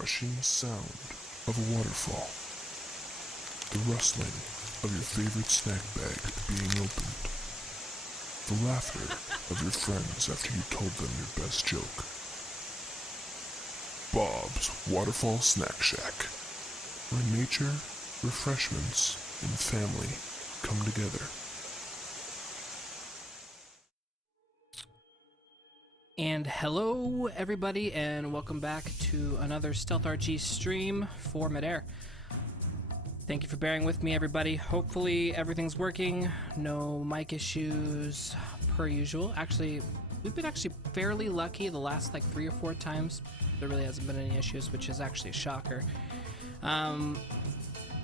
rushing sound of a waterfall, the rustling of your favorite snack bag being opened, the laughter of your friends after you told them your best joke. Bob's Waterfall Snack Shack, where nature, refreshments, and family come together. And hello everybody, and welcome back to another StealthRG stream for Midair. Thank you for bearing with me, everybody. Hopefully everything's working, no mic issues per usual. Actually, we've been fairly lucky the last like 3 or 4 times. There really hasn't been any issues, which is actually a shocker.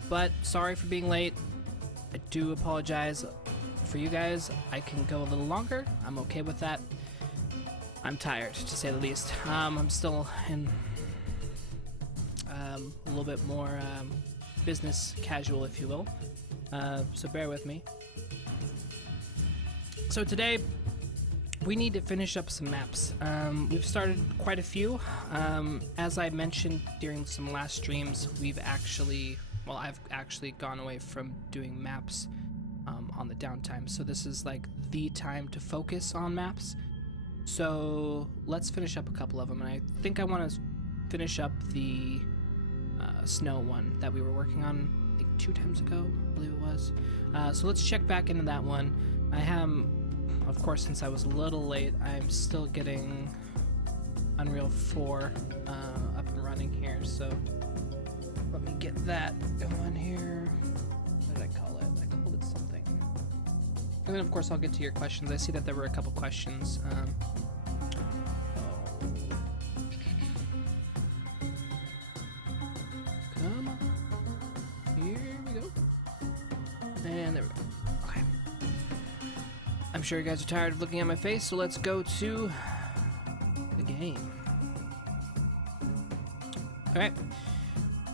But sorry for being late. I do apologize for you guys. I can go a little longer. I'm okay with that. I'm tired, to say the least. I'm still in a little bit more business casual, if you will. So bear with me. So today, we need to finish up some maps. We've started quite a few. As I mentioned during some last streams, I've actually gone away from doing maps on the downtime. So this is like the time to focus on maps. So let's finish up a couple of them, and I think I want to finish up the snow one that we were working on, I think 2 times ago, I believe it was. So let's check back into that one. I am, of course, since I was a little late, I'm still getting Unreal 4 up and running here, so let me get that going here. What did I call it? I called it something. And then, of course, I'll get to your questions. I see that there were a couple questions. Come on. Here we go. And there we go. Okay. I'm sure you guys are tired of looking at my face, so let's go to the game. Alright.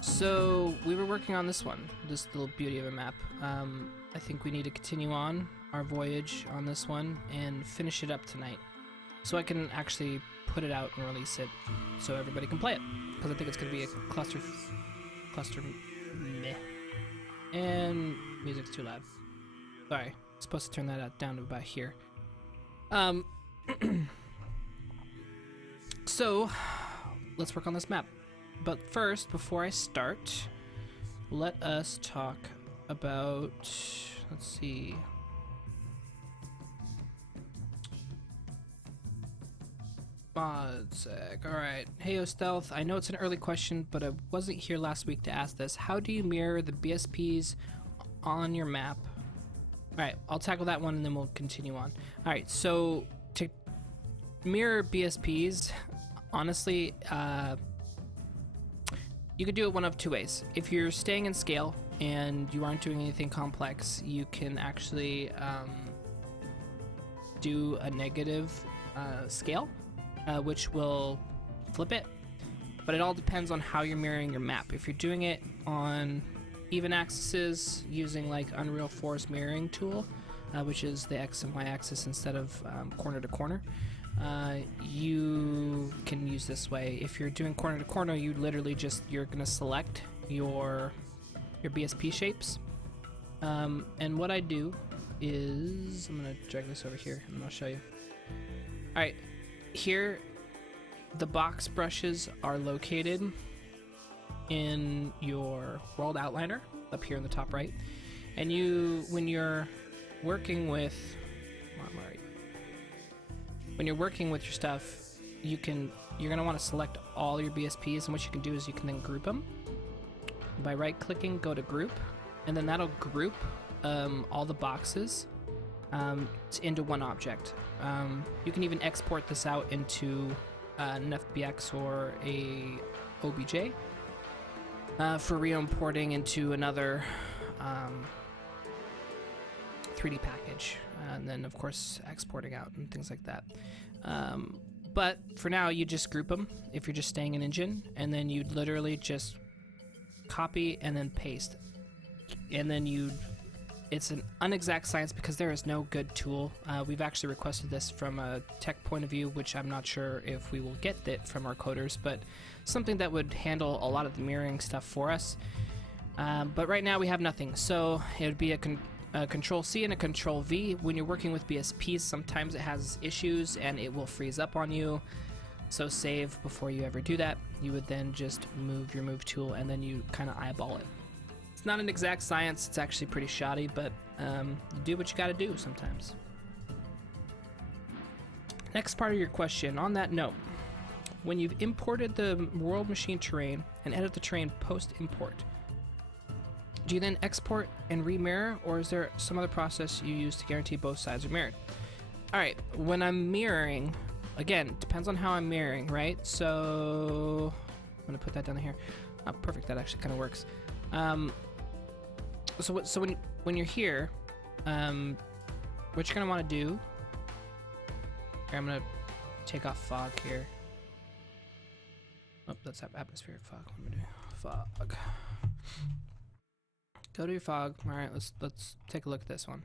So, we were working on this one. This little beauty of a map. I think we need to continue on our voyage on this one and finish it up tonight, so I can actually put it out and release it so everybody can play it, because I think it's going to be a cluster meh. And music's too loud. Sorry, I'm supposed to turn that down to about here. So let's work on this map, but first, before I start, let us talk about, let's see. Modsec. Alright. Heyo Stealth, I know it's an early question, but I wasn't here last week to ask this. How do you mirror the BSPs on your map? Alright, I'll tackle that one and then we'll continue on. Alright, so to mirror BSPs, honestly, you could do it one of 2 ways. If you're staying in scale and you aren't doing anything complex, you can actually do a negative scale. Which will flip it, but it all depends on how you're mirroring your map. If you're doing it on even axes using like Unreal 4's mirroring tool, which is the X and Y axis instead of corner to corner, you can use this way. If you're doing corner to corner, you literally you're gonna select your BSP shapes, and what I do is, I'm gonna drag this over here and I'll show you. Alright, here the box brushes are located in your world outliner up here in the top right, and when you're working with your stuff, you're gonna want to select all your BSPs, and what you can do is you can then group them by right clicking, go to group, and then that'll group all the boxes into one object. You can even export this out into an FBX or a OBJ for re-importing into another 3D package, and then of course exporting out and things like that. But for now, you just group them if you're just staying in engine, and then you'd literally just copy and then paste, and then you'd It's an unexact science because there is no good tool. We've actually requested this from a tech point of view, which I'm not sure if we will get that from our coders, but something that would handle a lot of the mirroring stuff for us. But right now we have nothing, so it would be a Control C and a Control V. When you're working with BSPs, sometimes it has issues and it will freeze up on you. So save before you ever do that. You would then just move your move tool and then you kind of eyeball it. It's not an exact science, it's actually pretty shoddy, but you do what you gotta do sometimes. Next part of your question, on that note, when you've imported the world machine terrain and edit the terrain post-import, do you then export and remirror, or is there some other process you use to guarantee both sides are mirrored? Alright, when I'm mirroring, again, depends on how I'm mirroring, right? So I'm gonna put that down here. Oh, perfect, that actually kind of works. So when you're here, what you're gonna want to do, here, I'm gonna take off fog here. Oh, that's atmospheric fog. What am I doing? Fog. Go to your fog. All right, let's take a look at this one.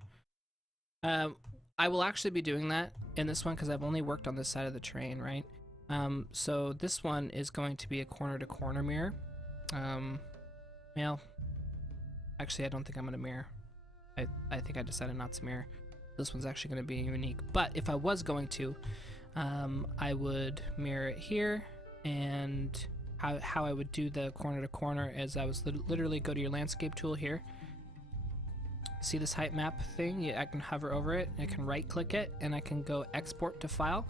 I will actually be doing that in this one because I've only worked on this side of the terrain, right? So this one is going to be a corner-to-corner mirror. Well, actually, I don't think I'm gonna mirror. I think I decided not to mirror. This one's actually gonna be unique. But if I was going to, I would mirror it here, and how I would do the corner to corner is I was literally go to your landscape tool here. See this height map thing? Yeah, I can hover over it, I can right click it, and I can go export to file.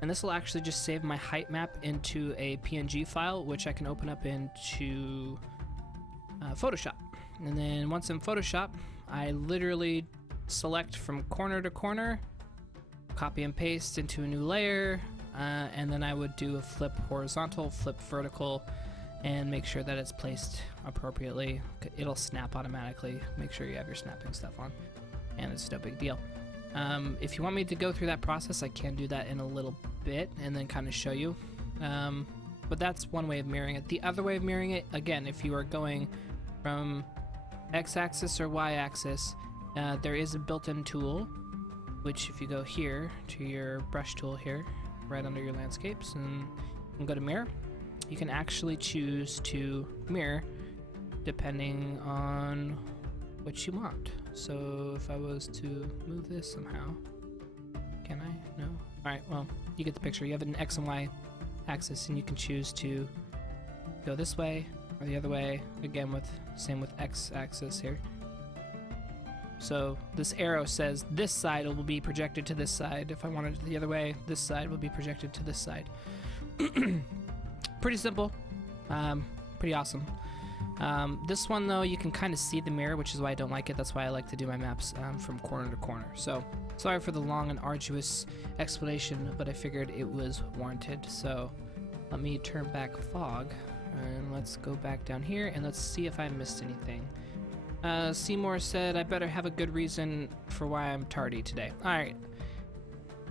And this will actually just save my height map into a PNG file, which I can open up into Photoshop. And then once in Photoshop, I literally select from corner to corner, copy and paste into a new layer, and then I would do a flip horizontal, flip vertical, and make sure that it's placed appropriately. It'll snap automatically. Make sure you have your snapping stuff on, and it's no big deal. If you want me to go through that process, I can do that in a little bit and then kind of show you. But that's one way of mirroring it. The other way of mirroring it, again, if you are going from x-axis or y-axis, there is a built-in tool, which if you go here to your brush tool here, right under your landscapes, and go to mirror, you can actually choose to mirror depending on what you want. So if I was to move this somehow, can I? No? Alright, well, you get the picture. You have an X and Y axis, and you can choose to go this way or the other way, again same with X axis here. So this arrow says this side will be projected to this side. If I wanted it the other way, this side will be projected to this side. Pretty simple, pretty awesome. This one though, you can kind of see the mirror, which is why I don't like it. That's why I like to do my maps from corner to corner. So sorry for the long and arduous explanation, but I figured it was warranted. So let me turn back fog, and let's go back down here, and let's see if I missed anything. Seymour said, I better have a good reason for why I'm tardy today. Alright,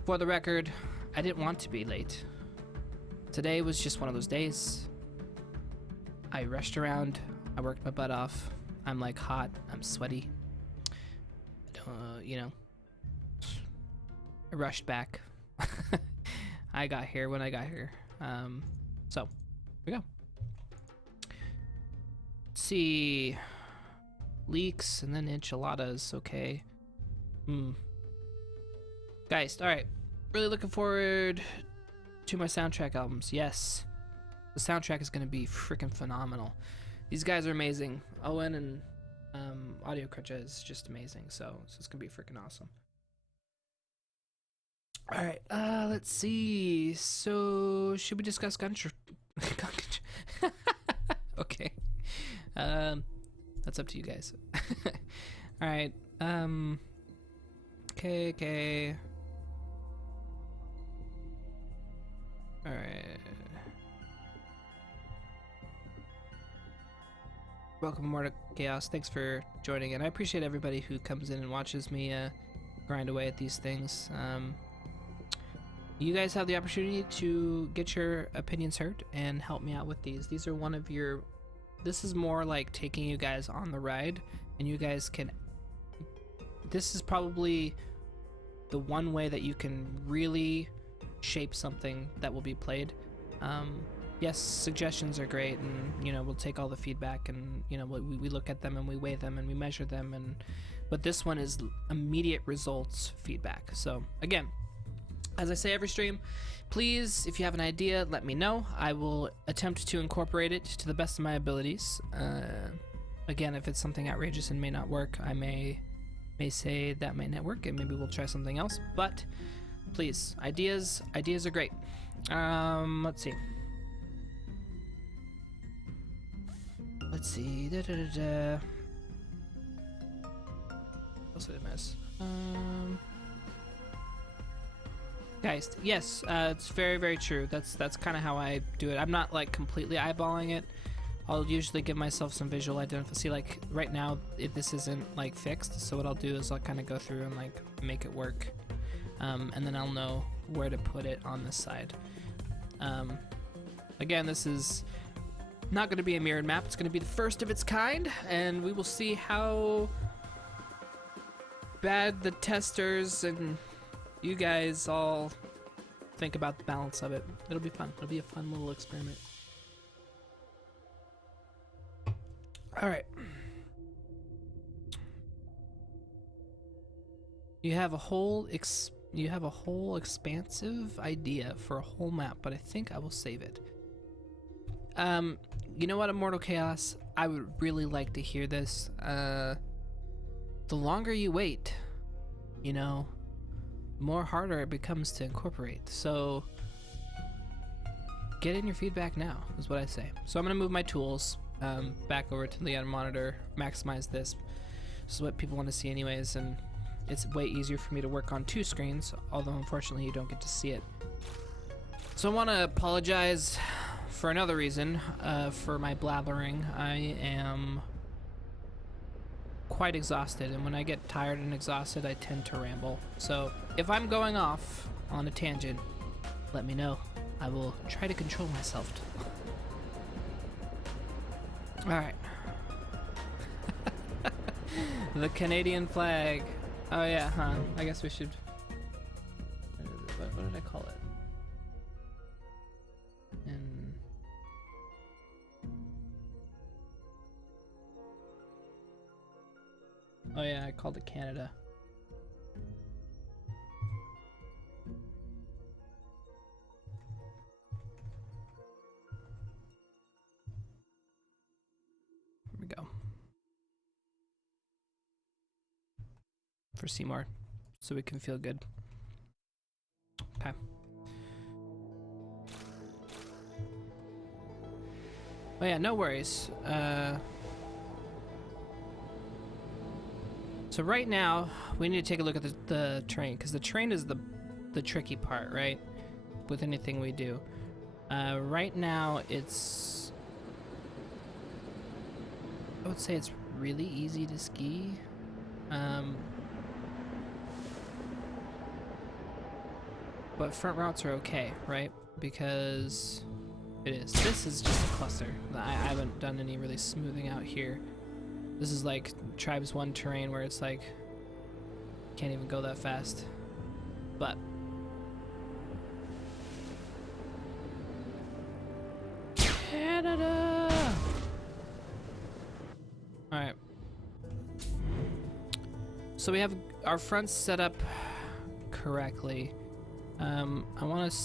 for the record, I didn't want to be late. Today was just one of those days. I rushed around, I worked my butt off, I'm like hot, I'm sweaty. You know, I rushed back. I got here when I got here. So, here we go. Let's see. Leeks and then enchiladas, okay. Guys, alright. Really looking forward to my soundtrack albums. Yes. The soundtrack is going to be freaking phenomenal. These guys are amazing. Owen and Audio Crunch is just amazing. So it's going to be freaking awesome. Alright, let's see. So, should we discuss Okay. That's up to you guys. Alright, okay. Alright. Welcome more to Chaos. Thanks for joining in. I appreciate everybody who comes in and watches me grind away at these things. You guys have the opportunity to get your opinions heard and help me out with these. These are one of your... This is more like taking you guys on the ride, and you guys can this is probably the one way that you can really shape something that will be played. Yes, suggestions are great, and we'll take all the feedback, and we look at them and we weigh them and we measure them, but this one is immediate results feedback. So again, as I say every stream, please, if you have an idea, let me know. I will attempt to incorporate it to the best of my abilities. Again, if it's something outrageous and may not work, I may say that may not work, and maybe we'll try something else. But please, ideas are great. Let's see. What else did I miss? Guys, yes, it's very, very true. That's kind of how I do it. I'm not like completely eyeballing it. I'll usually give myself some visual identification. See, like right now, if this isn't like fixed, so what I'll do is I'll kind of go through and like make it work, and then I'll know where to put it on this side. Again, this is not going to be a mirrored map. It's going to be the first of its kind, and we will see how bad the testers and you guys all think about the balance of it. It'll be fun. It'll be a fun little experiment. All right. You have a whole expansive idea for a whole map, but I think I will save it. You know what, Immortal Chaos? I would really like to hear this. The longer you wait, more harder it becomes to incorporate. So get in your feedback now, is what I say. So I'm gonna move my tools back over to the end monitor, maximize this. This is what people want to see anyways, and it's way easier for me to work on 2 screens, although unfortunately you don't get to see it. So I want to apologize for another reason for my blabbering. I am quite exhausted, and when I get tired and exhausted, I tend to ramble. So if I'm going off on a tangent, let me know. I will try to control myself. Alright. The Canadian flag. Oh yeah, huh. I guess we should... What did I call it? Oh yeah, I called it Canada. Here we go. For Seymour, so we can feel good. Okay. Oh yeah, no worries. So right now, we need to take a look at the terrain, because the terrain is the tricky part, right? With anything we do. Right now, it's... I would say it's really easy to ski. But front routes are okay, right? Because it is. This is just a cluster. I haven't done any really smoothing out here. This is like Tribes 1 terrain where it's like, can't even go that fast. But Canada! Alright. So we have our fronts set up correctly. I want to...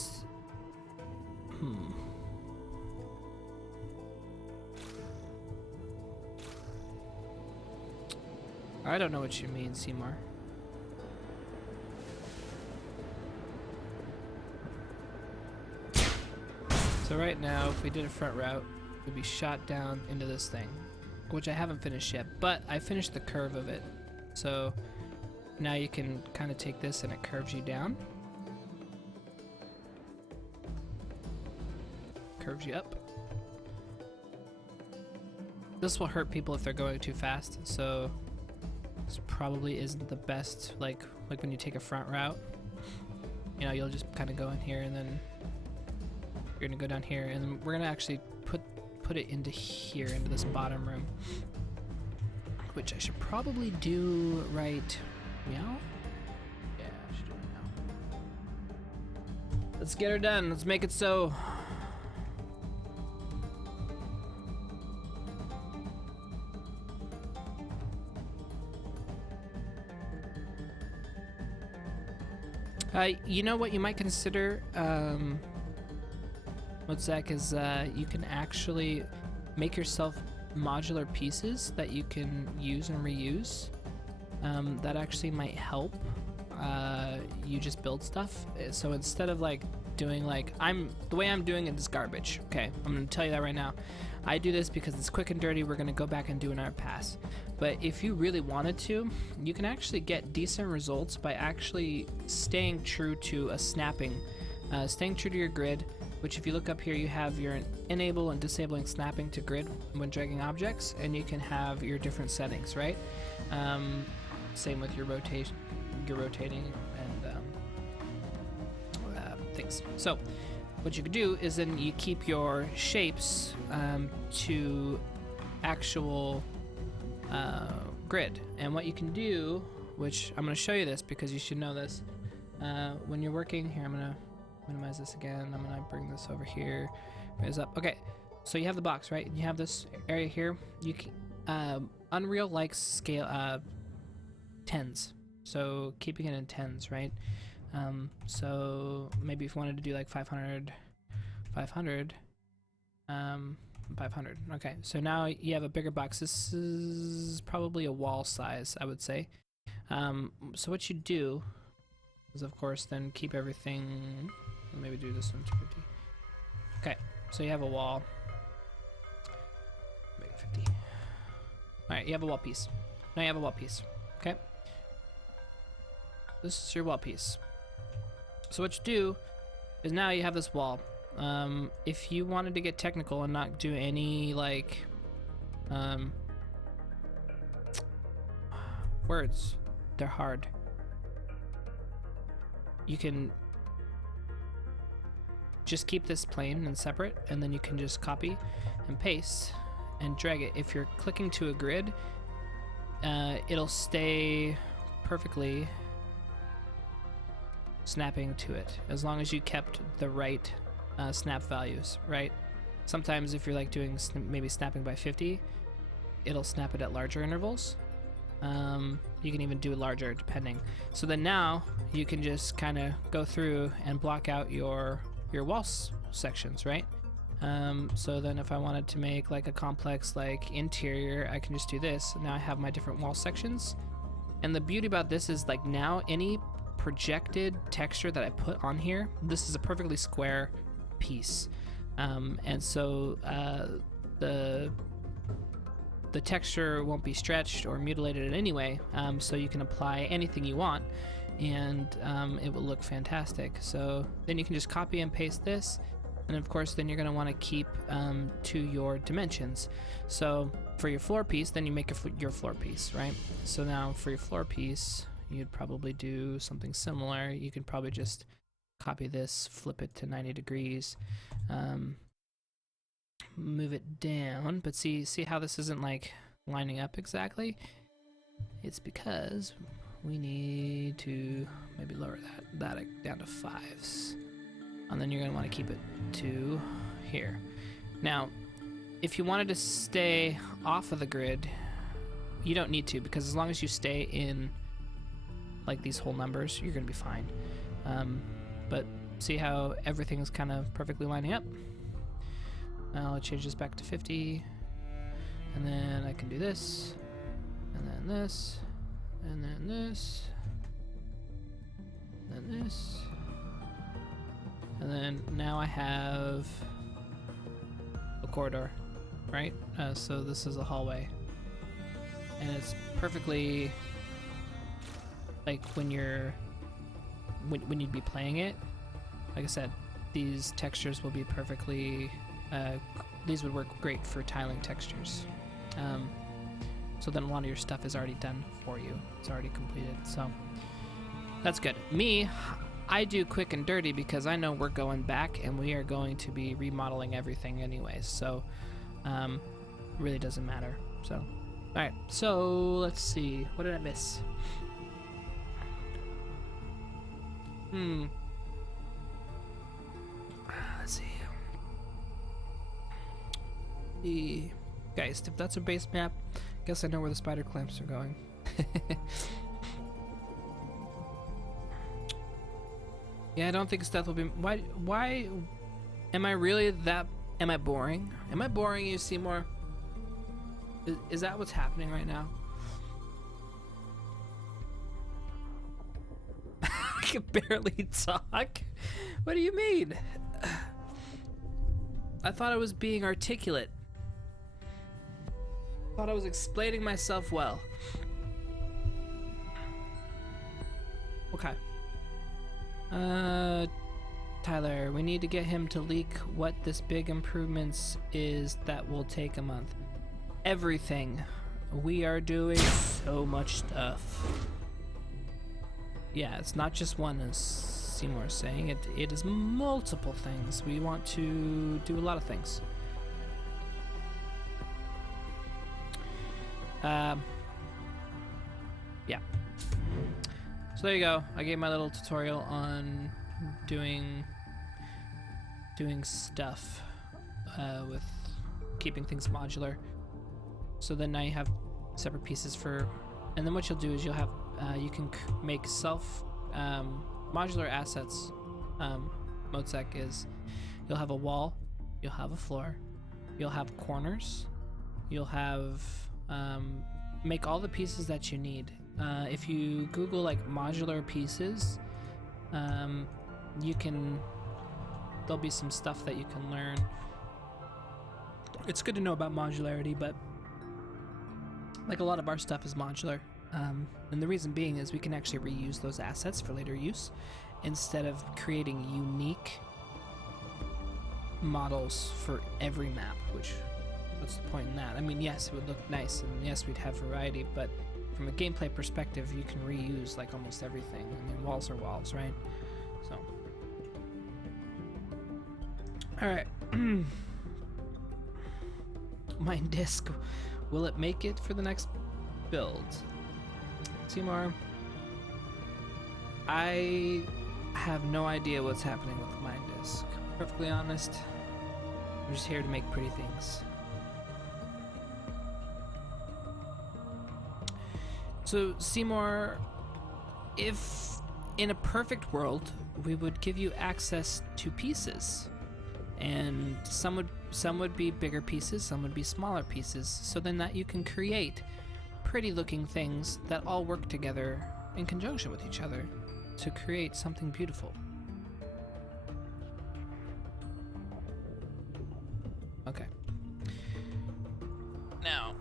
I don't know what you mean, Seymour. So right now, if we did a front route, we'd be shot down into this thing, which I haven't finished yet, but I finished the curve of it. So now you can kind of take this and it curves you down. Curves you up. This will hurt people if they're going too fast, so this probably isn't the best, like when you take a front route. You know, you'll just kind of go in here and then you're gonna go down here, and then we're gonna actually put it into here, into this bottom room, which I should probably do right Meow? Yeah, she's doing it now. Let's get her done. Let's make it so. You know what you might consider, Zach, is you can actually make yourself modular pieces that you can use and reuse. That actually might help you just build stuff. So instead of like doing like, the way I'm doing it is garbage. Okay, I'm gonna tell you that right now. I do this because it's quick and dirty. We're gonna go back and do an art pass. But if you really wanted to, you can actually get decent results by actually staying true to a snapping, staying true to your grid, which if you look up here, you have your enable and disabling snapping to grid when dragging objects, and you can have your different settings, right? Same with your rotating and things. So what you could do is then you keep your shapes to actual grid, and what you can do, which I'm going to show you this because you should know this, when you're working here. I'm going to minimize this again. I'm going to bring this over here, raise up. Okay, so you have the box, right? You have this area here. You can, Unreal likes scale tens, so keeping it in tens, right? So maybe if you wanted to do like 500, 500, 500. Okay, so now you have a bigger box. This is probably a wall size, I would say. So what you do is, of course, then keep everything. Maybe do this one 250. Okay, so you have a wall. Make it 50. All right, you have a wall piece. Now you have a wall piece. Okay, this is your wall piece. So what you do is now you have this wall. If you wanted to get technical and not do any like words, they're hard. You can just keep this plain and separate, and then you can just copy and paste and drag it. If you're clicking to a grid, it'll stay perfectly snapping to it as long as you kept the right snap values, right? Sometimes if you're like doing maybe snapping by 50, it'll snap it at larger intervals. You can even do it larger depending. So then now you can just kind of go through and block out your wall sections, right? So then if I wanted to make like a complex like interior, I can just do this. Now I have my different wall sections. And the beauty about this is like now any projected texture that I put on here, this is a perfectly square piece. And so the texture won't be stretched or mutilated in any way, so you can apply anything you want, and it will look fantastic. So then you can just copy and paste this, and of course then you're going to want to keep to your dimensions. So for your floor piece, then you make your floor piece, right? So now for your floor piece, you'd probably do something similar. You could probably just copy this, flip it to 90 degrees, move it down, but see how this isn't like lining up exactly? It's because we need to maybe lower that down to 5s, and then you're going to want to keep it to here. Now if you wanted to stay off of the grid, you don't need to, because as long as you stay in like these whole numbers, you're going to be fine. But see how everything is kind of perfectly lining up? Now I'll change this back to 50, and then I can do this, and then this, and then this, and then this, and then now I have a corridor, right? So this is a hallway, and it's perfectly like when you'd be playing it. Like I said, these textures will be perfectly. These would work great for tiling textures. So then a lot of your stuff is already done for you. It's already completed, so that's good. Me, I do quick and dirty because I know we're going back and we are going to be remodeling everything anyways. So really doesn't matter. So all right, so let's see. What did I miss? Let's see. Guys, if that's a base map, guess I know where the spider clamps are going. Yeah, I don't think stealth will be. Why? Am I really that? Am I boring? Am I boring you, Seymour? Is that what's happening right now? I can barely talk. What do you mean? I thought I was being articulate. I thought I was explaining myself well. Okay. Tyler, we need to get him to leak what this big improvements is that will take a month. Everything. We are doing so much stuff. Yeah, it's not just one, as Seymour is saying. It is multiple things. We want to do a lot of things. Yeah. So there you go. I gave my little tutorial on doing stuff with keeping things modular. So then now you have separate pieces for, and then what you'll do is you'll have you can make self modular assets. Modsec is you'll have a wall, you'll have a floor, you'll have corners, you'll have make all the pieces that you need. If you Google like modular pieces, you can, there'll be some stuff that you can learn. It's good to know about modularity, but like a lot of our stuff is modular. And the reason being is we can actually reuse those assets for later use instead of creating unique models for every map, which, what's the point in that? I mean, yes, it would look nice, and yes, we'd have variety, but from a gameplay perspective, you can reuse like almost everything. I mean, walls are walls, right? So, all right. Mine disk, will it make it for the next build? Seymour, I have no idea what's happening with Mine disk. Perfectly honest, I'm just here to make pretty things. So Seymour, if in a perfect world we would give you access to pieces, and some would be bigger pieces, some would be smaller pieces, so then that you can create pretty looking things that all work together in conjunction with each other to create something beautiful. Okay. Now,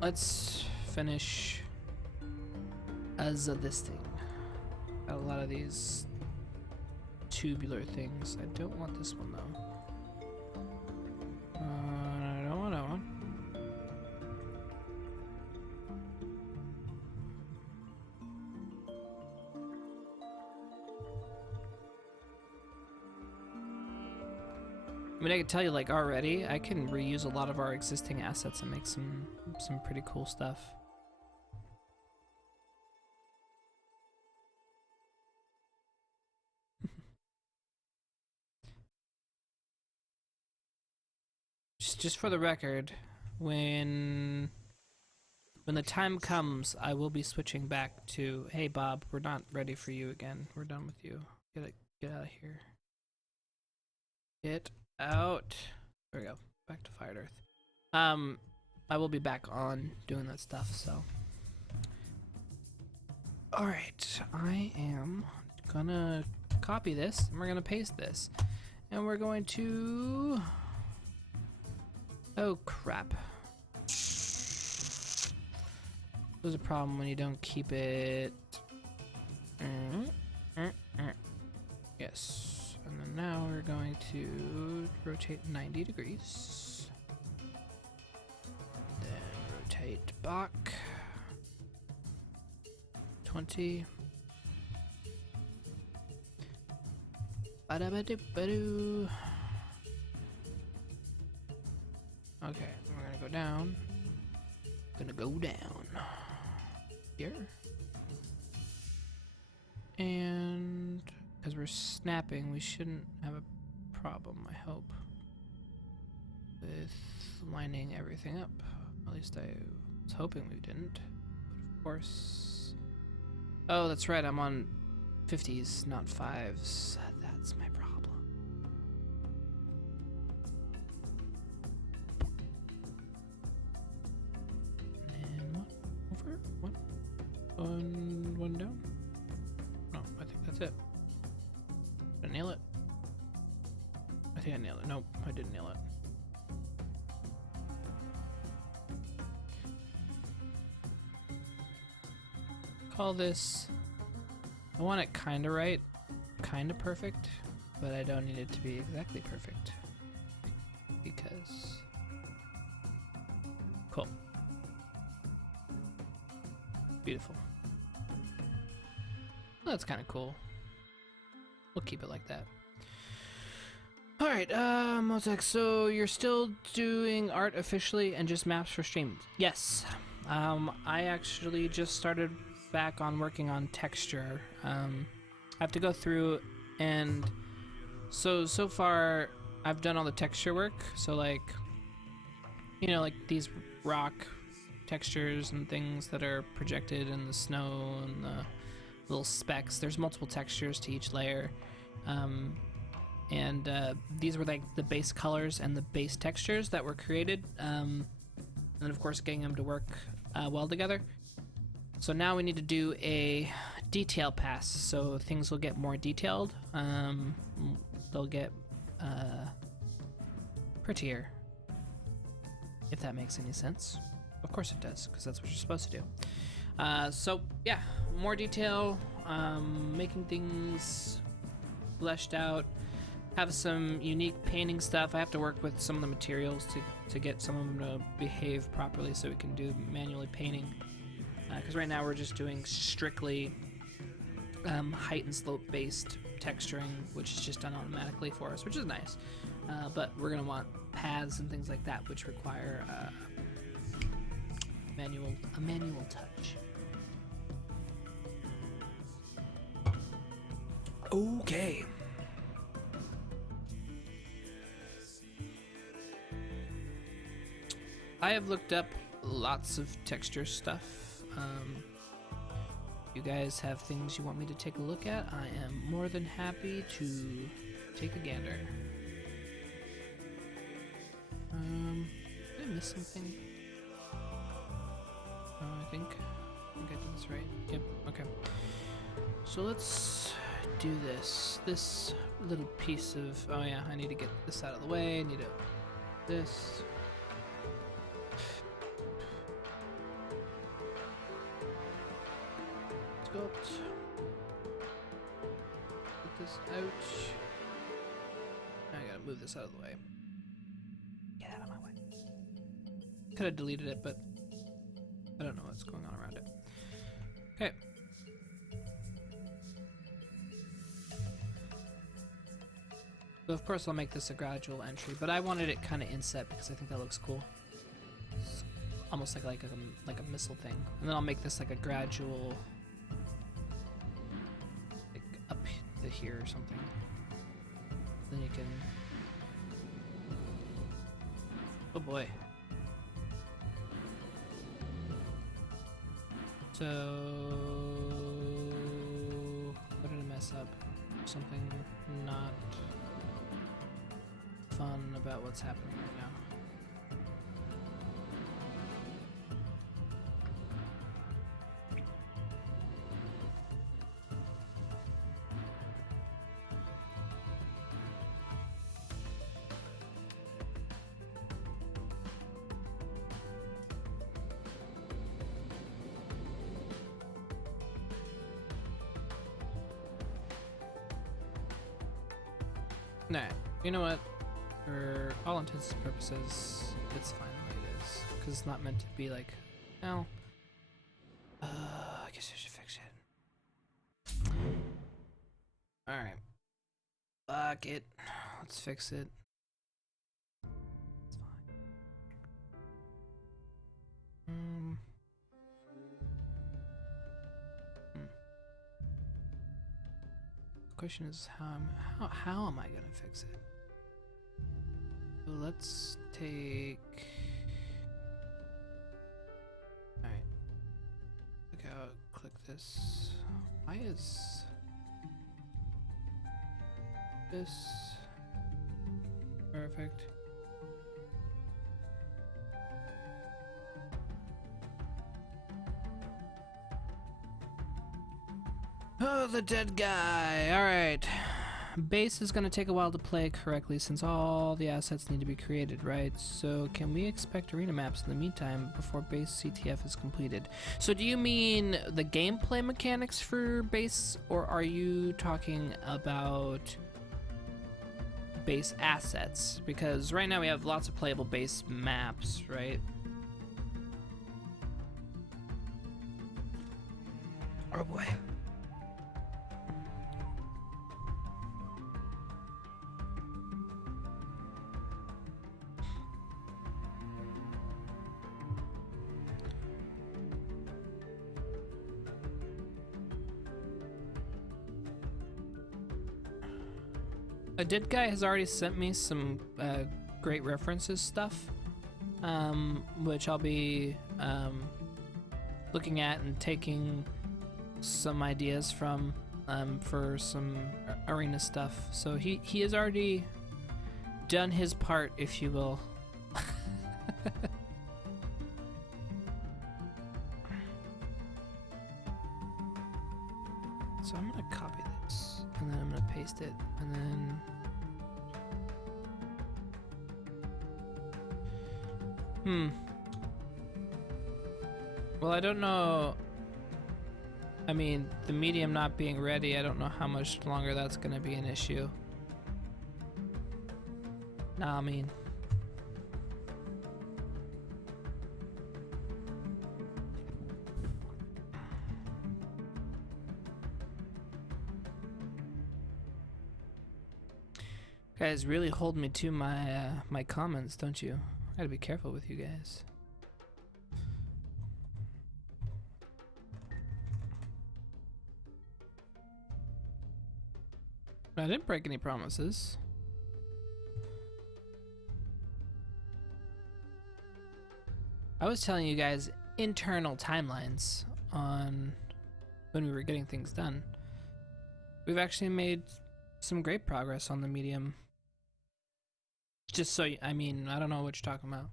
let's finish this thing. Got a lot of these tubular things. I don't want this one though. I don't want that one. I mean, I can tell you, like, already, I can reuse a lot of our existing assets and make some pretty cool stuff. Just for the record, when the time comes, I will be switching back to, hey Bob, we're not ready for you again. We're done with you. Get out of here. Get out. There we go. Back to Fired Earth. I will be back on doing that stuff, so. Alright, I am gonna copy this, and we're gonna paste this. And we're going to... Oh crap. There's a problem when you don't keep it... Yes. And then now we're going to rotate 90 degrees. Then rotate back 20. Ba-da-ba-doo-ba-doo. Okay, we're gonna go down. Here. And because we're snapping, we shouldn't have a problem, I hope, with lining everything up. At least I was hoping we didn't. But of course... Oh, that's right, I'm on 50s, not 5s. That's my problem. And one over, one down. No, I think that's it. Did I nail it? I think I nailed it. Nope, I didn't nail it. Call this... I want it kinda right, kinda perfect, but I don't need it to be exactly perfect. Because... Cool. Beautiful. Well, that's kinda cool. We'll keep it like that. Alright, Mozek, so you're still doing art officially and just maps for streams? Yes. I actually just started back on working on texture. I have to go through and so far I've done all the texture work. So like, you know, like these rock textures and things that are projected in the snow and the little specks. There's multiple textures to each layer. And these were like the base colors and the base textures that were created. And of course getting them to work well together. So now we need to do a detail pass, so things will get more detailed. They'll get prettier, if that makes any sense. Of course it does, because that's what you're supposed to do. So yeah, more detail, making things fleshed out, have some unique painting stuff. I have to work with some of the materials to get some of them to behave properly so we can do manually painting. Because right now we're just doing strictly height and slope based texturing, which is just done automatically for us, which is nice. But we're going to want paths and things like that, which require a manual touch. Okay. I have looked up lots of texture stuff. You guys have things you want me to take a look at, I am more than happy to take a gander. Did I miss something? I think I did this right. Yep, okay. So let's do this. This little piece of... Oh yeah, I need to get this out of the way. I need to... This... Put this out. I gotta move this out of the way. Get out of my way. Could have deleted it, but I don't know what's going on around it. Okay. So of course I'll make this a gradual entry, but I wanted it kind of inset because I think that looks cool. It's almost like a missile thing, and then I'll make this like a gradual. Up to here or something. Then you can... Oh boy. So... What did I mess up? Something not fun about what's happening right now. Nah, you know what? For all intents and purposes, it's fine the way it is. Because it's not meant to be like, well, I guess I should fix it. Alright. Fuck it. Let's fix it. It's fine. question is how am I gonna fix it? So let's take. All right. Look out. Click this. Why is this perfect? Oh, the dead guy. All right. Base is going to take a while to play correctly since all the assets need to be created, right? So can we expect arena maps in the meantime before base CTF is completed? So do you mean the gameplay mechanics for base, or are you talking about base assets? Because right now we have lots of playable base maps, right? Oh boy. A dead guy has already sent me some great references stuff, which I'll be looking at and taking some ideas from for some arena stuff. So he has already done his part, if you will. So I'm gonna copy this, and then I'm gonna paste it, and then well, I don't know. I mean, the medium not being ready, I don't know how much longer that's gonna be an issue. Nah, I mean, guys really hold me to my my comments, don't you? I gotta be careful with you guys. I didn't break any promises. I was telling you guys internal timelines on when we were getting things done. We've actually made some great progress on the medium. Just so, I mean, I don't know what you're talking about.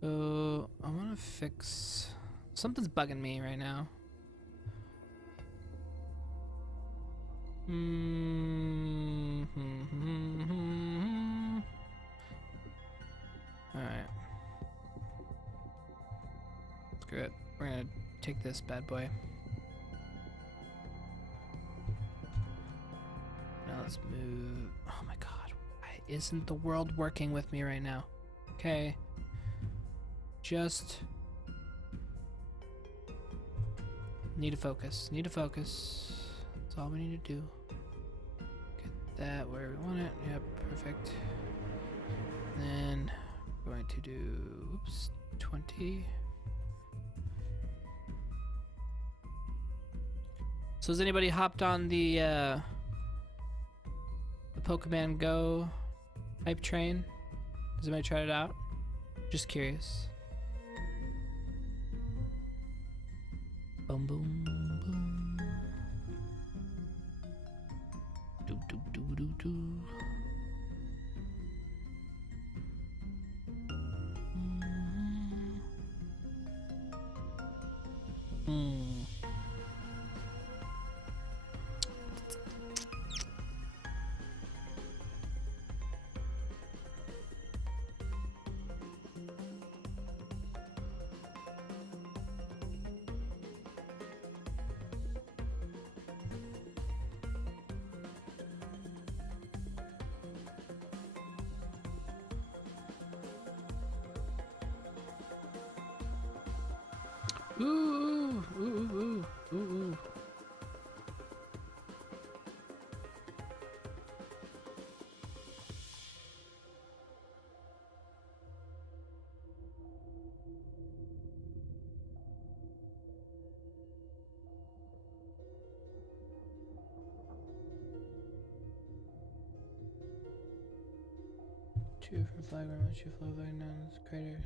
So, I want to fix... Something's bugging me right now. Alright. Screw it. We're gonna take this bad boy. Now let's move. Oh my god. Why isn't the world working with me right now? Okay. Just need to focus. Need to focus. That's all we need to do. Get that where we want it. Yep, perfect. Then we're going to do, oops, 20. So has anybody hopped on the Pokemon Go hype train? Has anybody tried it out? Just curious. Boom, boom, boom. Do, do, do, do, do. Ooh, ooh, ooh, ooh, ooh. Shoot for flag run, shoot flag down this crater.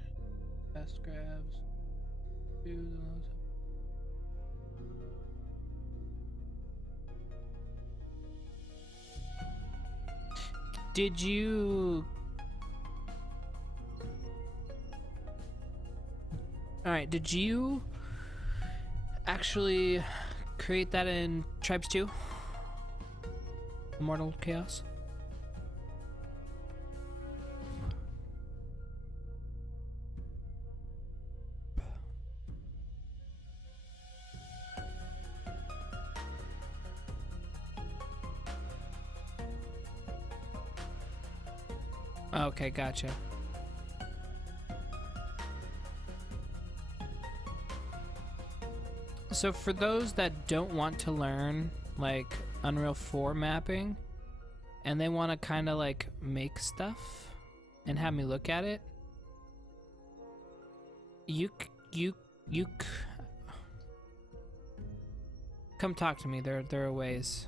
Fast grabs. Shoot the lows. Did you... Alright, did you actually create that in Tribes 2? Immortal Chaos? Okay, gotcha. So for those that don't want to learn like Unreal 4 mapping and they want to kind of like make stuff and have me look at it, you come talk to me. There are ways.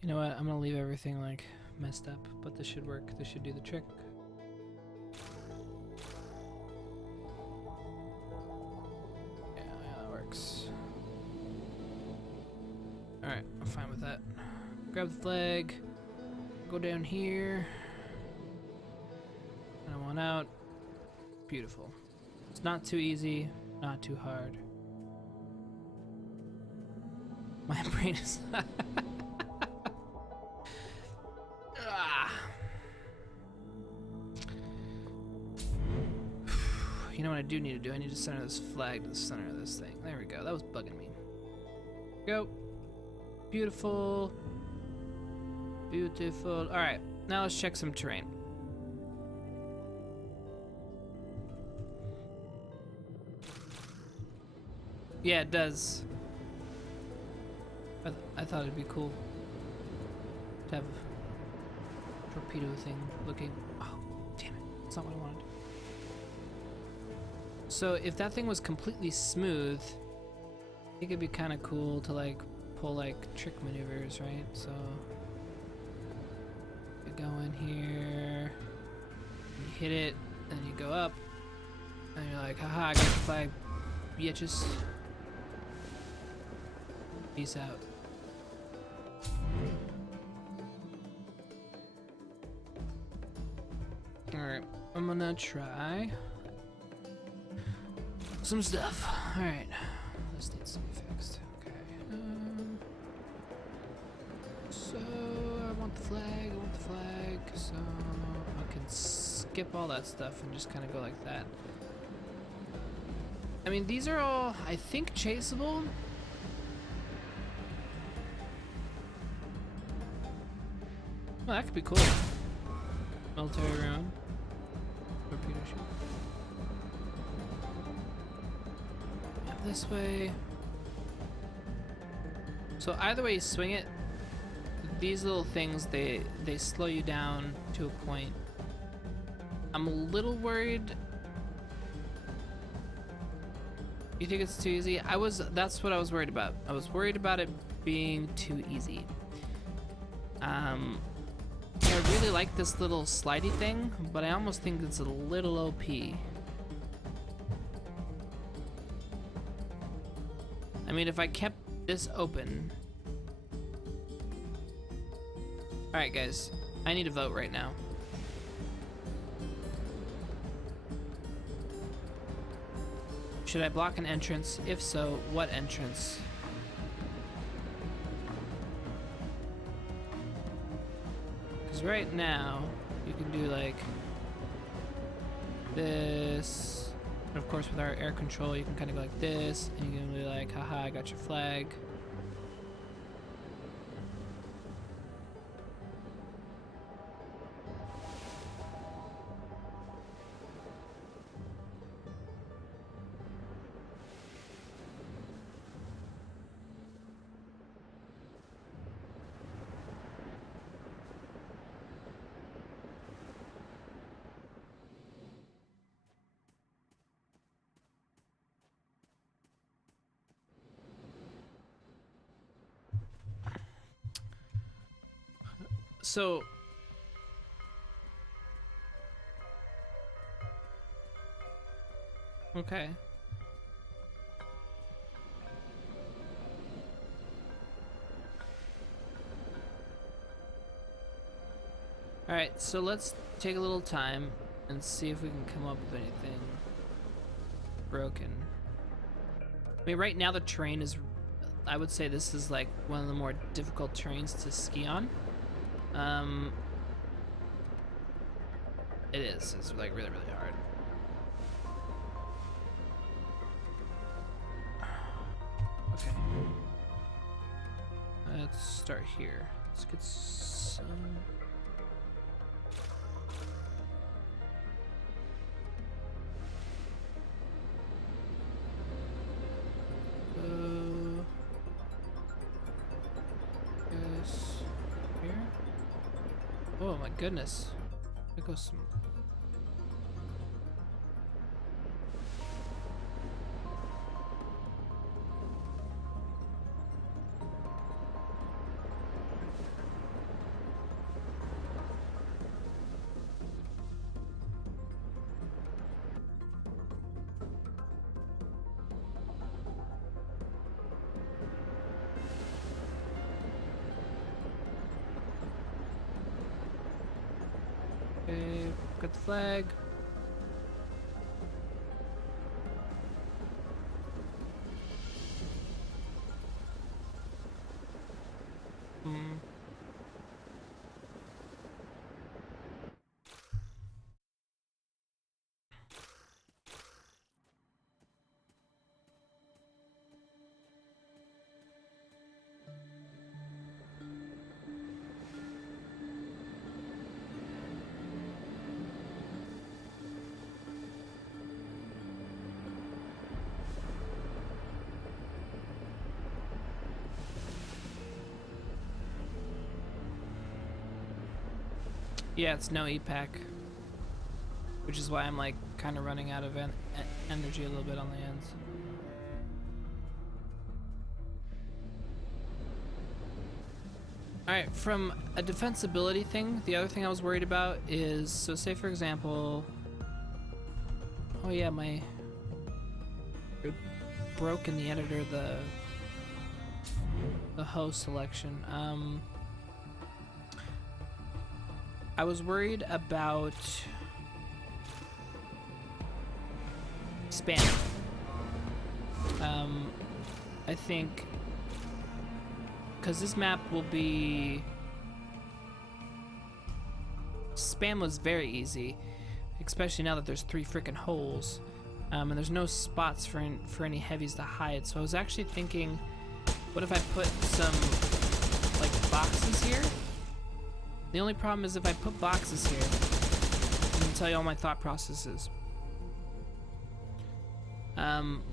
You know what? I'm gonna leave everything like messed up, but this should work. This should do the trick. Yeah, that works. Alright, I'm fine with that. Grab the flag, go down here, and I want out. Beautiful. It's not too easy, not too hard. My brain is... You know what I do need to do? I need to center this flag to the center of this thing. There we go. That was bugging me. Go. Beautiful. Beautiful. Alright. Now let's check some terrain. Yeah, it does. I thought it'd be cool to have a torpedo thing looking... Oh, damn it. That's not what I wanted. So if that thing was completely smooth, I think it'd be kind of cool to like pull like trick maneuvers, right? So you go in here, you hit it, and you go up, and you're like, haha, I got the flag, bitches. Peace out. Alright, I'm gonna try some stuff. Alright, this needs to be fixed. Okay. So I want the flag, so I can skip all that stuff and just kind of go like that. I mean, these are all, I think, chaseable. Well, that could be cool. Military round. Torpedo shoot. This way. So either way you swing it, these little things, they slow you down to a point. I'm a little worried. You think it's too easy? That's what I was worried about. I was worried about it being too easy. I really like this little slidey thing, but I almost think it's a little OP. I mean, if I kept this open... Alright guys, I need a vote right now. Should I block an entrance? If so, what entrance? Because right now, you can do like this. And of course with our air control, you can kind of go like this, and you can be like, haha, I got your flag. So okay. Alright, so let's take a little time and see if we can come up with anything broken. I mean, right now the terrain is, I would say this is like one of the more difficult terrains to ski on. It is. It's like really, really hard. Okay. Let's start here. Let's get some... Yes. Here? Oh my goodness. There goes some... Okay, got the flag. Yeah, it's no E-Pack, which is why I'm like kind of running out of energy a little bit on the ends. Alright, from a defensibility thing, the other thing I was worried about is, so say for example, oh yeah, it broke in the editor the host selection. I was worried about spam. I think because this map will be... Spam was very easy, especially now that there's 3 freaking holes, and there's no spots for any heavies to hide. So I was actually thinking, what if I put some like boxes here? The only problem is if I put boxes here, I'm gonna tell you all my thought processes.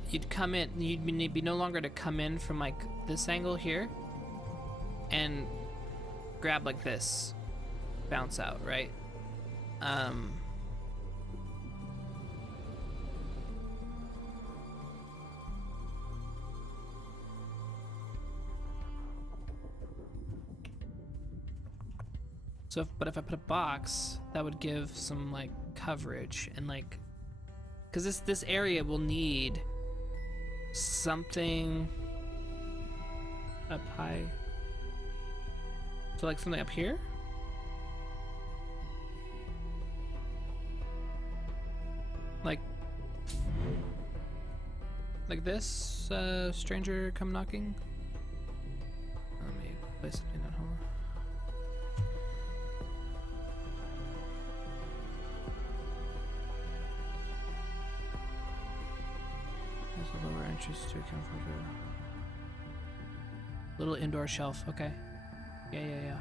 You'd come in, you'd be no longer to come in from like this angle here and grab like this, bounce out, right? So but if I put a box, that would give some like coverage and like, because this area will need something up high. So like something up here? Like this, stranger come knocking? Let me place something down here. There's a lower entrance to account for the little indoor shelf. Okay. Yeah.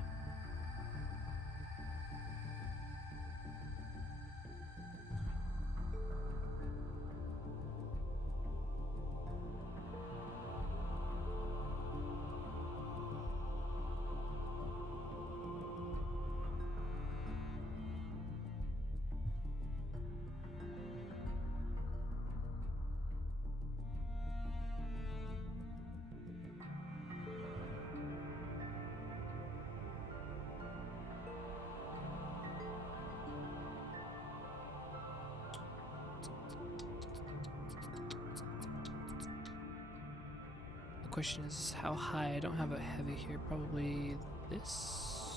question is how high. I don't have a heavy here. Probably this.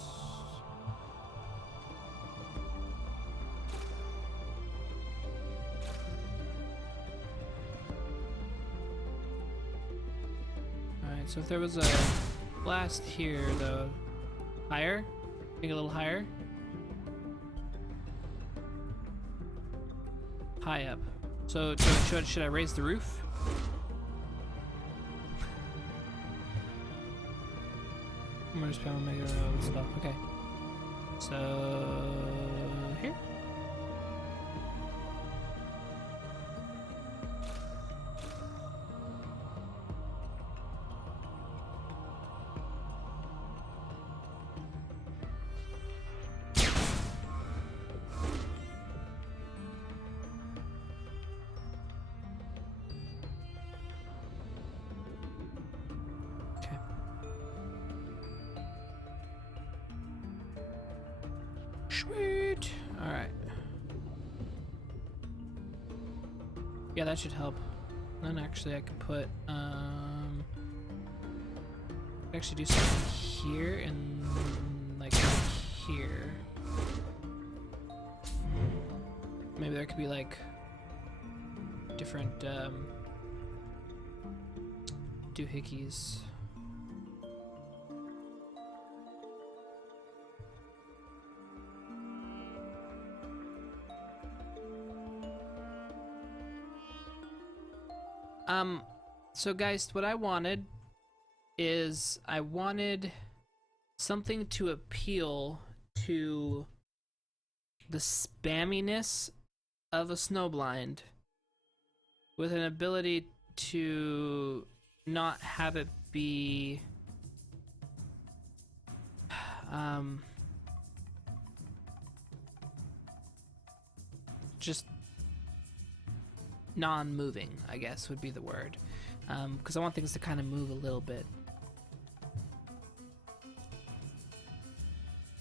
Alright, so if there was a blast here, though, higher? Think a little higher? High up. So should I raise the roof? I'm gonna just make it all this stuff. Okay. So here. Sweet. All right. Yeah, that should help. Then actually I can put actually do something here and like here. Maybe there could be like different doohickeys. So guys, what I wanted is I wanted something to appeal to the spamminess of a snowblind with an ability to not have it be just non-moving, I guess would be the word, because I want things to kind of move a little bit.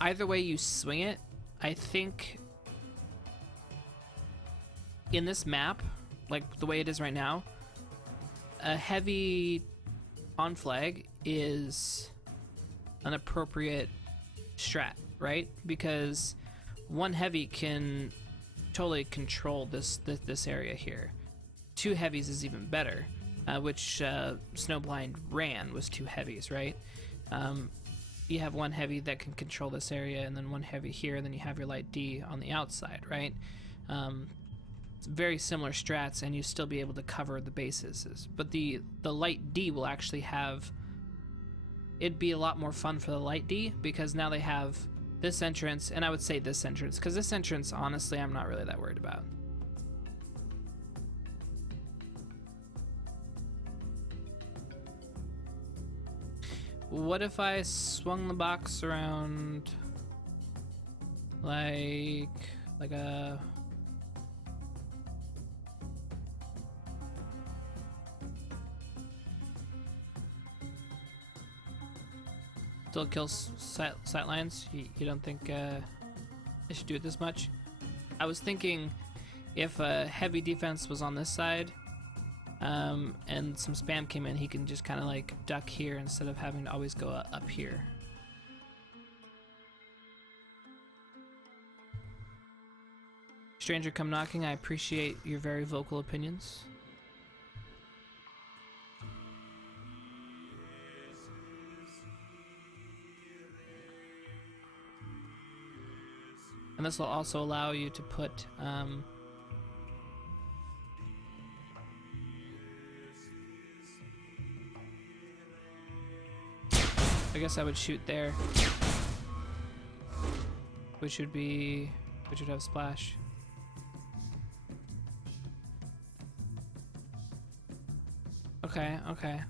Either way you swing it, I think in this map, like the way it is right now, a heavy on flag is an appropriate strat, right? Because one heavy can totally control this area here. Two heavies is even better, which Snowblind ran was two heavies, right? You have one heavy that can control this area, and then one heavy here, and then you have your light D on the outside, right? It's very similar strats, and you still be able to cover the bases. But the light D will actually have... It'd be a lot more fun for the light D, because now they have this entrance, and I would say this entrance, because this entrance, honestly, I'm not really that worried about. What if I swung the box around like a... Still kills sight lines? You don't think I should do it this much? I was thinking if a heavy defense was on this side, and some spam came in, he can just kind of like duck here instead of having to always go up here. Stranger come knocking, I appreciate your very vocal opinions. And this will also allow you to put I guess I would shoot there, which would have splash. Okay, okay.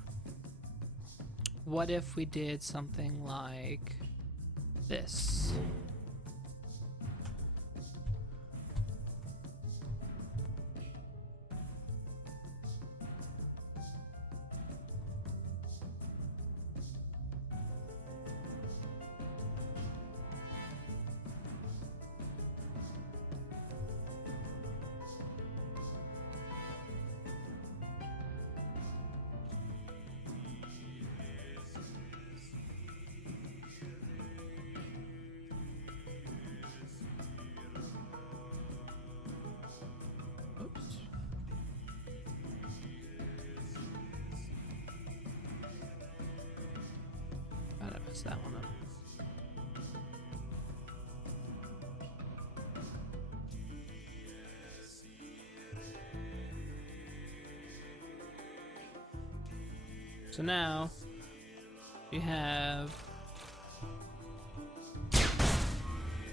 What if we did something like this? fix that one up. So now you have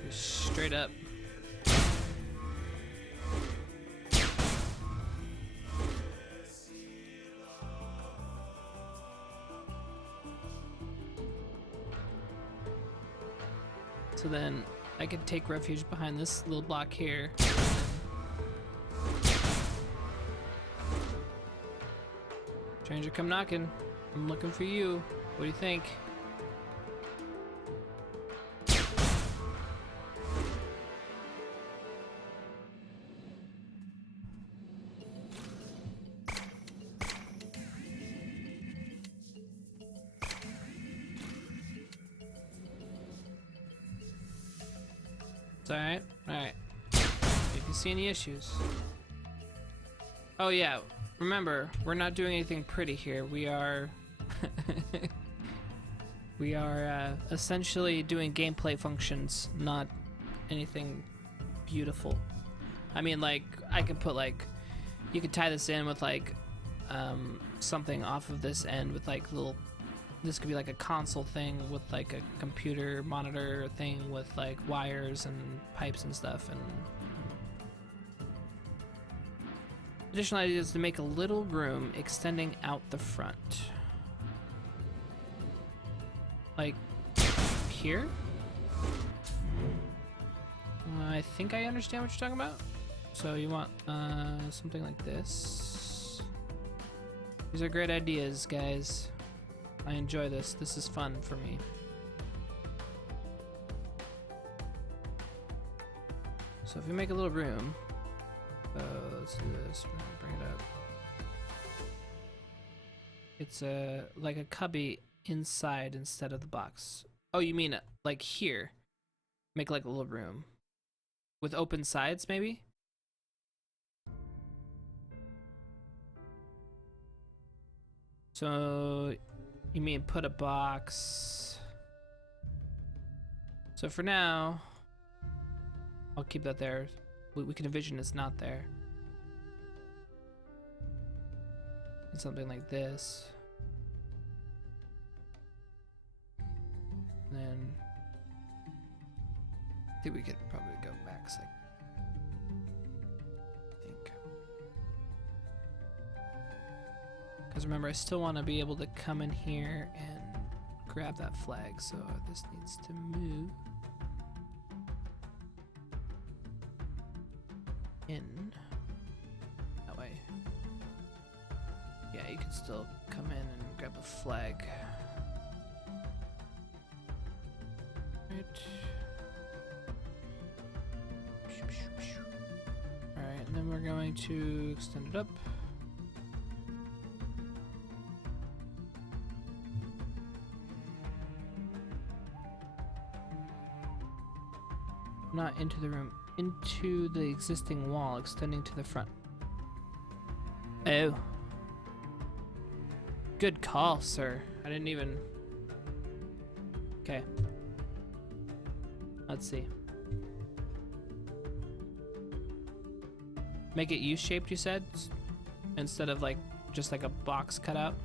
straight up. So then I could take refuge behind this little block here. Stranger, come knocking. I'm looking for you. What do you think? It's alright. Alright. If you see any issues. Oh yeah, remember, we're not doing anything pretty here. We are we are essentially doing gameplay functions, not anything beautiful. I mean, like, I could put like, you could tie this in with like something off of this end with like little, this could be like a console thing with like a computer monitor thing with like wires and pipes and stuff. And additional idea is to make a little room extending out the front. Like here? I think I understand what you're talking about. So you want something like this. These are great ideas, guys. I enjoy this. This is fun for me. So if we make a little room, let's do this. We're gonna bring it up. It's like a cubby inside instead of the box. Oh, you mean like here? Make like a little room with open sides, maybe? So you mean put a box? So for now, I'll keep that there. We can envision it's not there. And something like this. And then I think we could probably go back a sec. I think. Because remember, I still want to be able to come in here and grab that flag, so this needs to move in that way. Yeah, you can still come in and grab a flag. Right. Alright, and then we're going to extend it up. Not into the room, into the existing wall, extending to the front. Oh. Good call, sir. I didn't even... Okay. Let's see. Make it U-shaped, you said? Instead of like, just like a box cut out?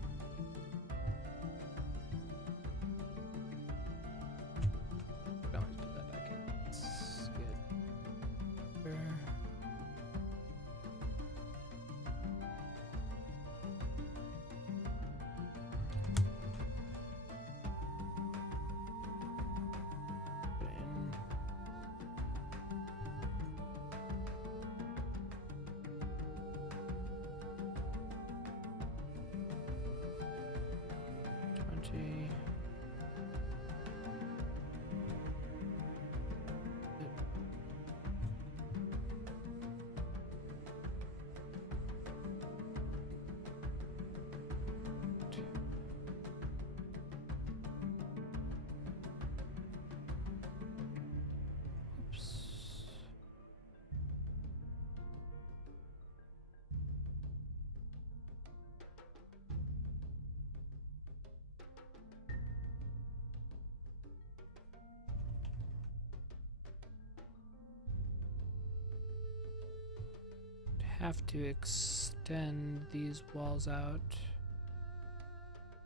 have to extend these walls out.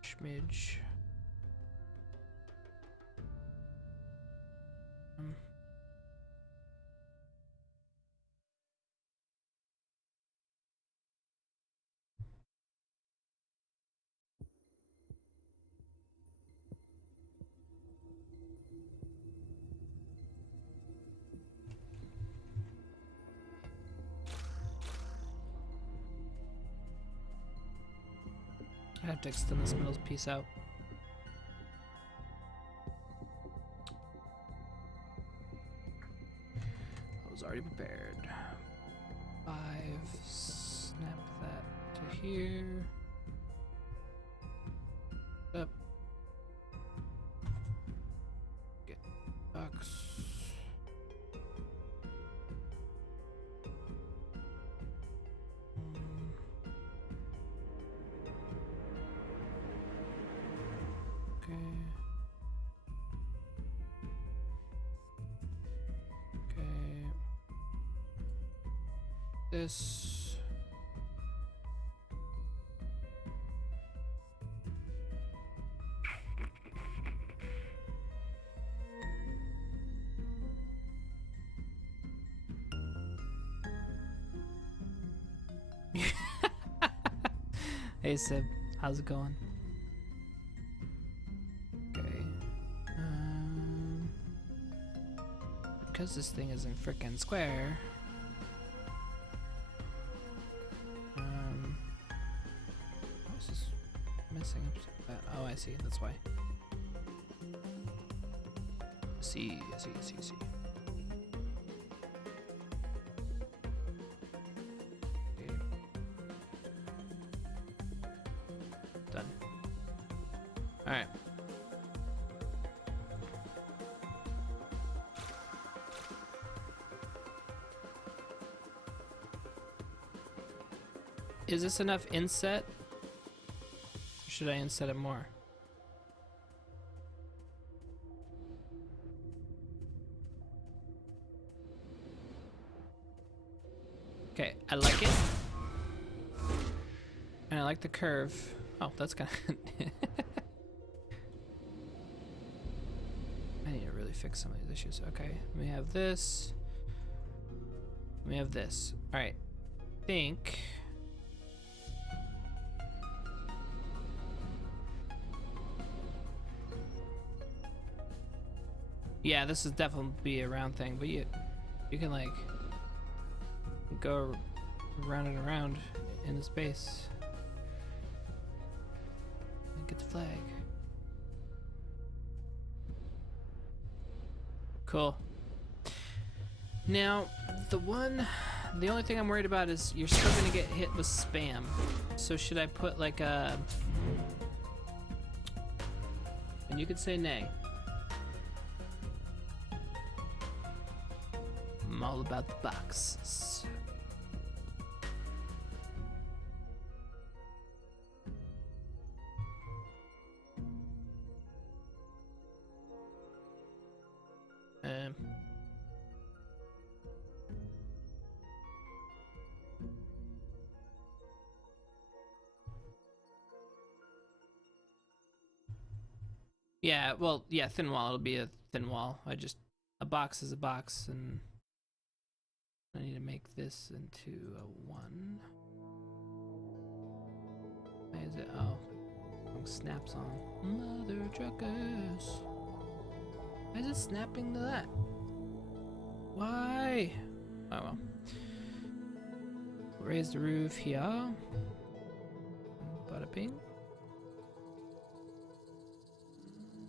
Schmidge. I have to extend this middle piece out. I was already prepared. 5, snap that to here. Up. Get box. Okay. Okay. This. Hey Sib, how's it going? Okay. Because this thing isn't frickin' square. What is this missing? Oh, I see. That's why. See. Okay. Done. All right. Is this enough inset? Or should I inset it more? Okay, I like it. And I like the curve. Oh, that's kind of... I need to really fix some of these issues. Okay, we have this. We have this. All right, think... Yeah, this is definitely be a round thing, but you can like go around and around in the space and get the flag. Cool. Now, the only thing I'm worried about is you're still gonna get hit with spam. So should I put like a, and you could say nay. I'm all about the boxes. Yeah, well, yeah, thin wall. It'll be a thin wall. A box is a box, and I need to make this into a 1. Why is it? Oh, snaps on. Mother truckers. Why is it snapping to that? Why? Oh well. Raise the roof here. Bada bing.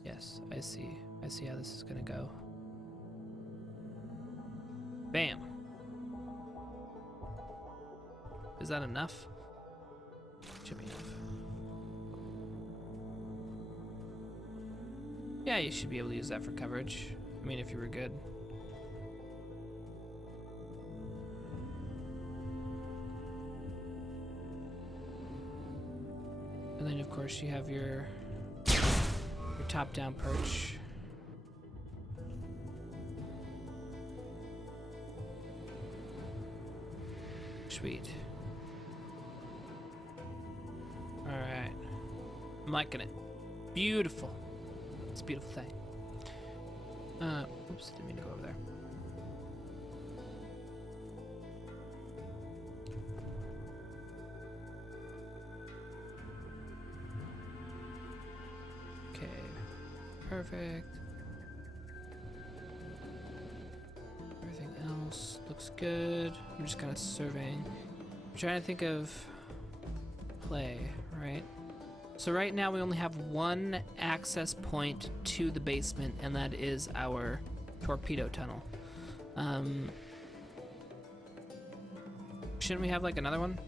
Yes, I see. I see how this is gonna go. Bam. Is that enough? Should be enough. Yeah, you should be able to use that for coverage. I mean, if you were good. And then, of course, you have your top-down perch. Sweet. Alright. I'm liking it. Beautiful. It's a beautiful thing. Oops, didn't mean to go over there. Okay. Perfect. Everything else looks good. I'm just kind of surveying. I'm trying to think of play, right? So right now we only have one access point to the basement, and that is our torpedo tunnel. Shouldn't we have like another one?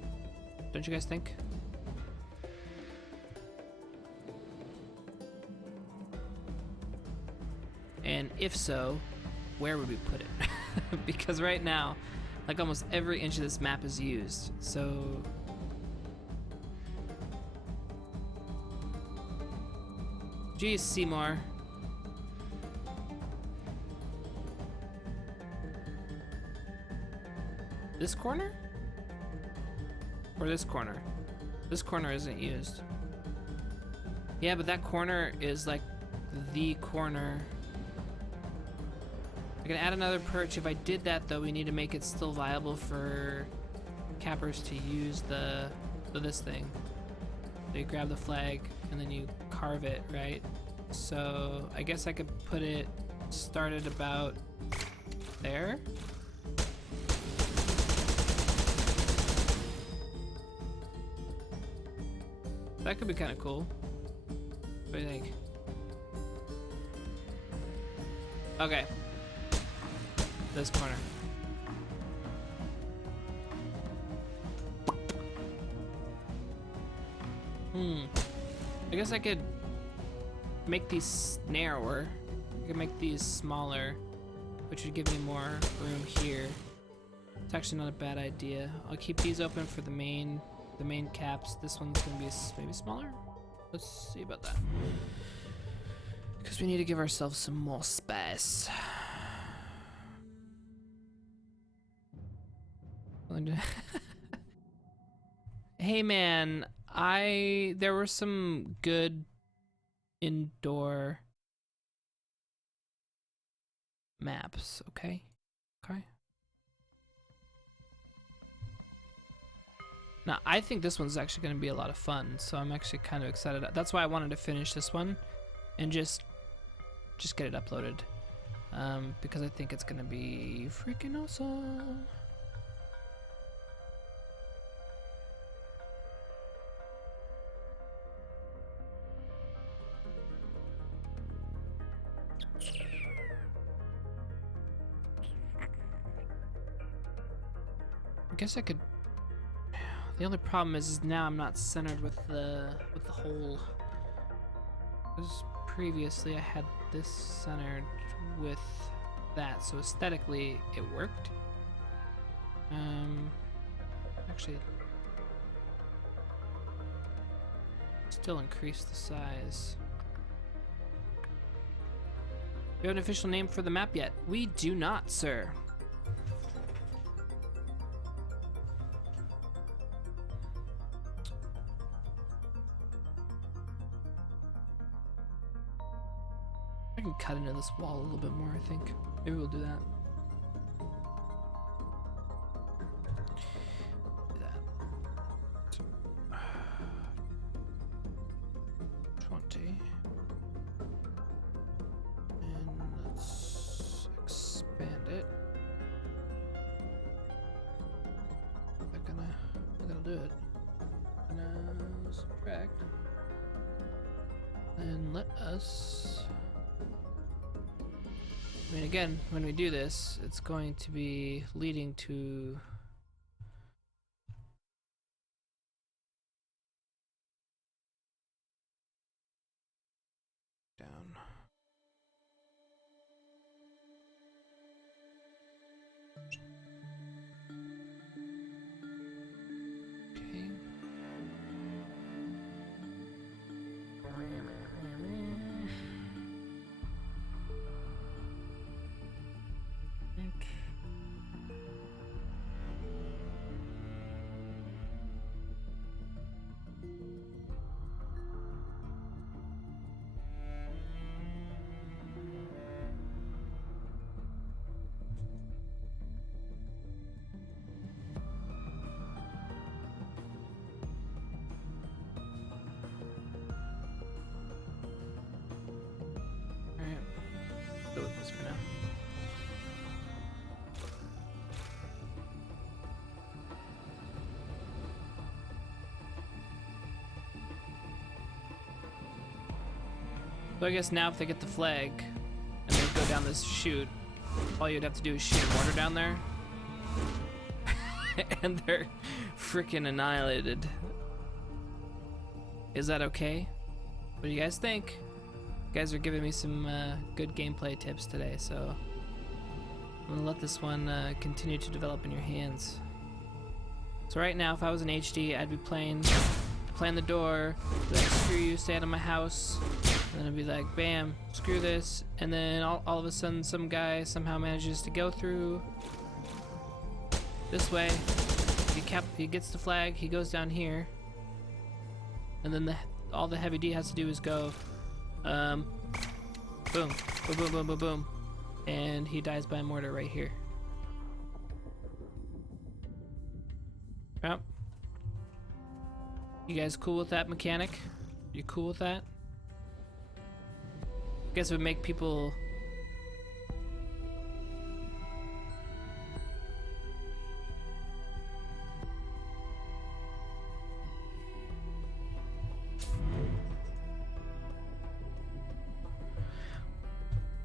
Don't you guys think? And if so, where would we put it? Because right now, like almost every inch of this map is used. So geez, Seymour. This corner? Or this corner? This corner isn't used. Yeah, but that corner is like the corner. I can add another perch. If I did that though, we need to make it still viable for cappers to use this thing. So you grab the flag and then you carve it, right? So I guess I could put it started about there. That could be kind of cool. What do you think? Okay. This corner. I guess I could make these narrower. I could make these smaller, which would give me more room here. It's actually not a bad idea. I'll keep these open for the main caps. This one's gonna be maybe smaller. Let's see about that. Because we need to give ourselves some more space. Hey man, there were some good indoor maps, okay? Okay. Now, I think this one's actually going to be a lot of fun, so I'm actually kind of excited. That's why I wanted to finish this one and just get it uploaded. Because I think it's going to be freaking awesome. I guess I could. The only problem is now I'm not centered with the hole. Because previously I had this centered with that, so aesthetically it worked. Actually, still increase the size. We have an official name for the map yet? We do not, sir. I can cut into this wall a little bit more, I think. Maybe we'll do that. Do that. 20. And let's expand it. We're gonna do it. Gonna subtract. And let us. I mean, again, when we do this, it's going to be leading to down. Okay. So I guess now if they get the flag and they go down this chute, all you'd have to do is shoot a mortar down there. And they're freaking annihilated. Is that okay? What do you guys think? You guys are giving me some good gameplay tips today, so I'm gonna let this one continue to develop in your hands. So right now, if I was in HD, I'd be playing the door, be like, screw you, stay out of my house, and then I'd be like, bam, screw this, and then all of a sudden some guy somehow manages to go through this way. He gets the flag, he goes down here, and then all the heavy D has to do is go, boom, boom, boom, boom, boom, boom, and he dies by a mortar right here. Yep. You guys cool with that mechanic? You cool with that? I guess it would make people...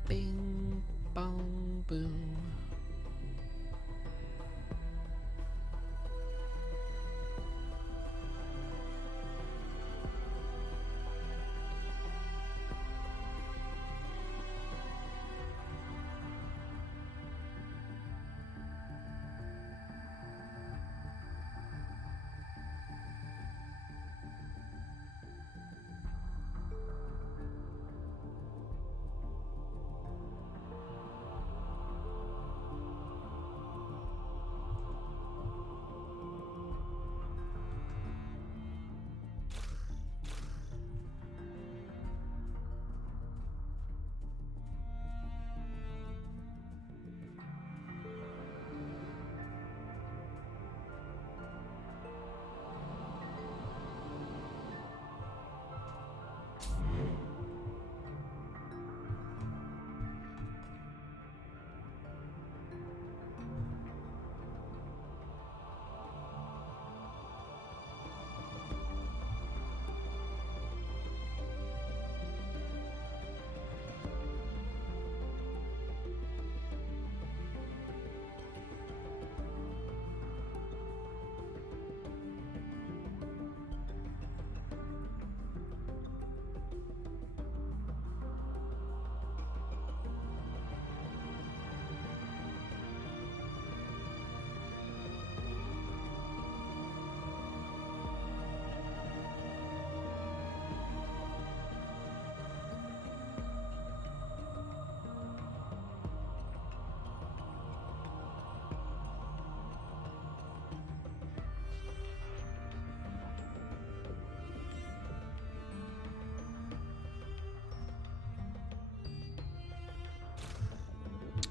Bing, bong, boom.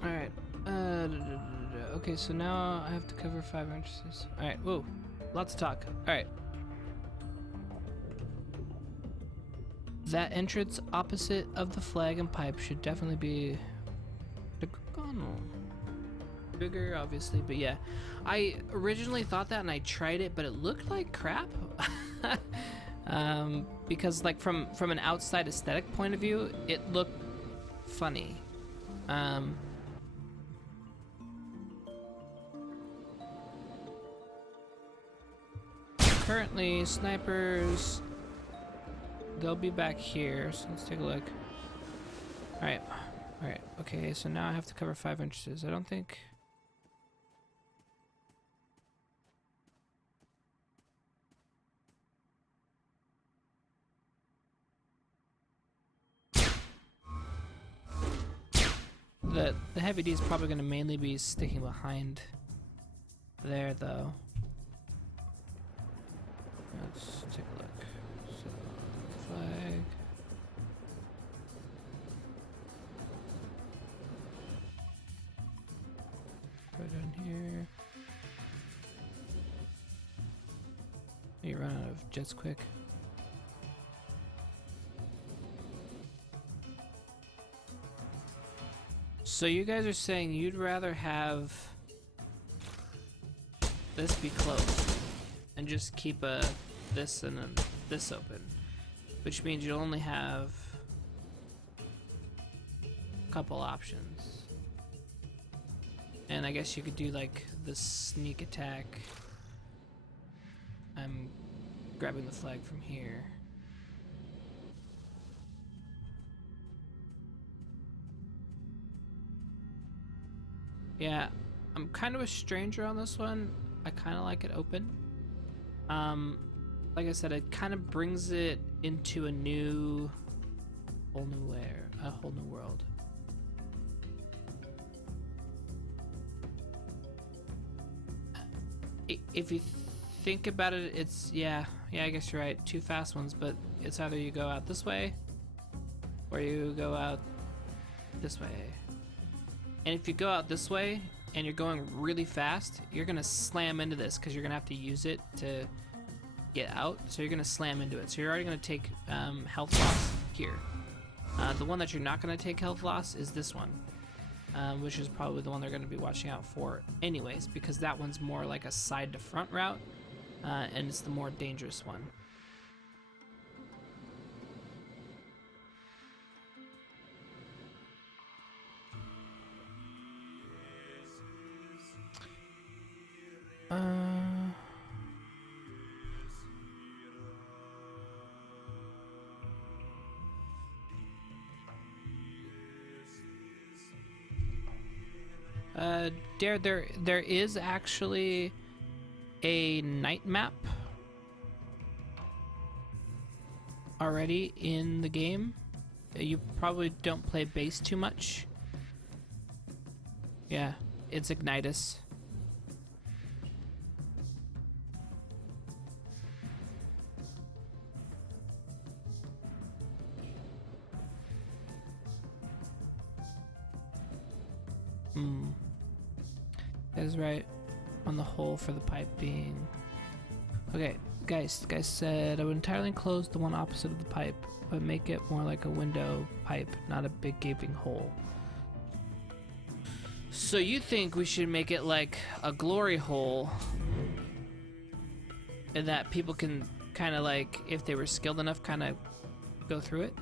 Alright, okay, so now I have to cover 5 entrances. Alright, whoa, lots of talk. Alright. That entrance opposite of the flag and pipe should definitely be bigger, obviously, but yeah. I originally thought that and I tried it, but it looked like crap. Because like from an outside aesthetic point of view, it looked funny. Currently, snipers, they'll be back here, so let's take a look. Alright, okay, so now I have to cover 5 entrances. I don't think... The heavy D is probably going to mainly be sticking behind there, though. Let's take a look. So, flag. Go down here. You run out of jets quick. So you guys are saying you'd rather have this be closed and just keep this and then this open, which means you'll only have couple options. And I guess you could do like the sneak attack. I'm grabbing the flag from here. Yeah, I'm kind of a stranger on this one. I kind of like it open. Like I said, it kind of brings it into a whole new world. If you think about it, it's yeah, I guess you're right. Two fast ones, but it's either you go out this way or you go out this way. And if you go out this way and you're going really fast, you're gonna slam into this because you're gonna have to use it to get out. So you're gonna slam into it. So you're already gonna take health loss here. The one that you're not gonna take health loss is this one, which is probably the one they're gonna be watching out for anyways, because that one's more like a side to front route, and it's the more dangerous one. There is actually a night map already in the game. You probably don't play base too much. Yeah, it's Ignitus. That is right. On the hole for the pipe being. Okay, guys said I would entirely enclose the one opposite of the pipe, but make it more like a window pipe, not a big gaping hole. So you think we should make it like a glory hole, and that people can kind of like, if they were skilled enough, kind of go through it?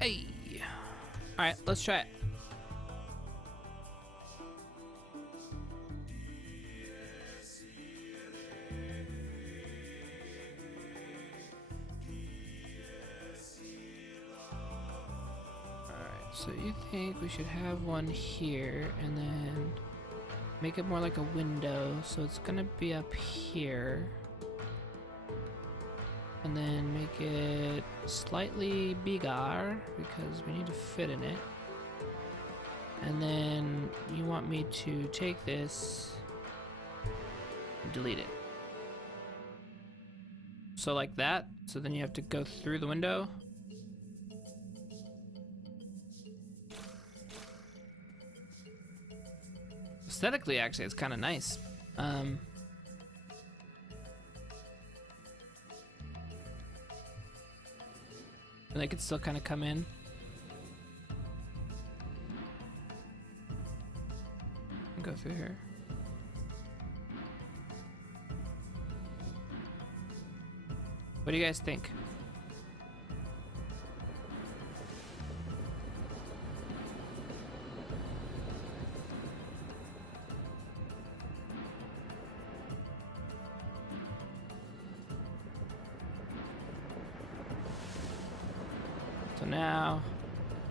Hey! Alright, let's try it. Alright, so you think we should have one here and then make it more like a window, so it's gonna be up here. And then make it slightly bigger because we need to fit in it. And then you want me to take this and delete it. So like that. So then you have to go through the window. Aesthetically, actually, it's kind of nice. And they could still kind of come in. And go through here. What do you guys think? So now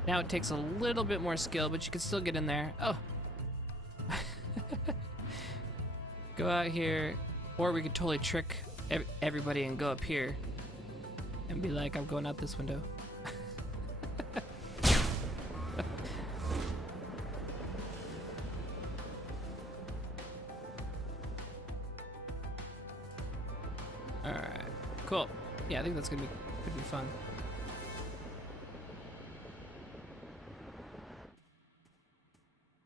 it takes a little bit more skill, but you can still get in there. Oh. Go out here, or we could totally trick everybody and go up here and be like, I'm going out this window. Alright, cool. Yeah, I think that's could be fun.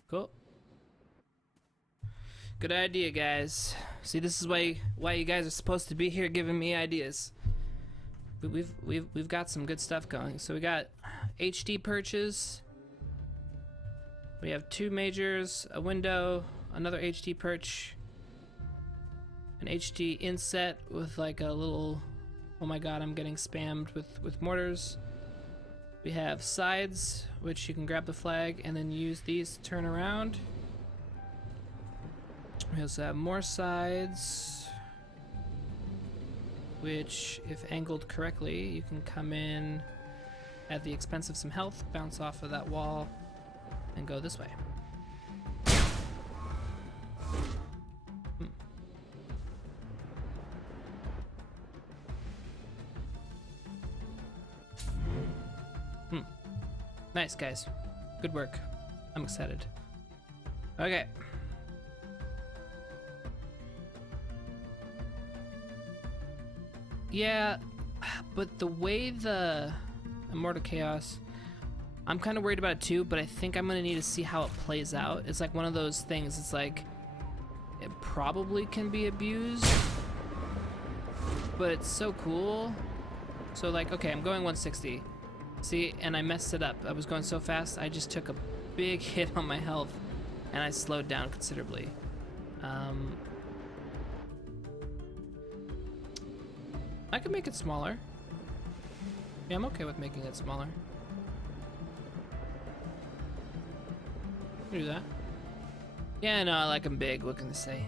Cool. Good idea, guys. See, this is why you guys are supposed to be here giving me ideas. we've got some good stuff going. So we got HD perches. We have 2 majors, a window, another HD perch, an HD inset with like a little, oh my god, I'm getting spammed with mortars. We have sides, which you can grab the flag and then use these to turn around. We also have more sides, which, if angled correctly, you can come in at the expense of some health, bounce off of that wall, and go this way. Nice, guys. Good work. I'm excited. Okay. Yeah, but the way the Immortal Chaos, I'm kind of worried about it too, but I think I'm gonna need to see how it plays out. It's like one of those things, it's like, it probably can be abused, but it's so cool. So like, okay, I'm going 160. See, and I messed it up. I was going so fast, I just took a big hit on my health, and I slowed down considerably. I could make it smaller. Yeah, I'm okay with making it smaller. Do that. Yeah, no, I like them big. What can I say?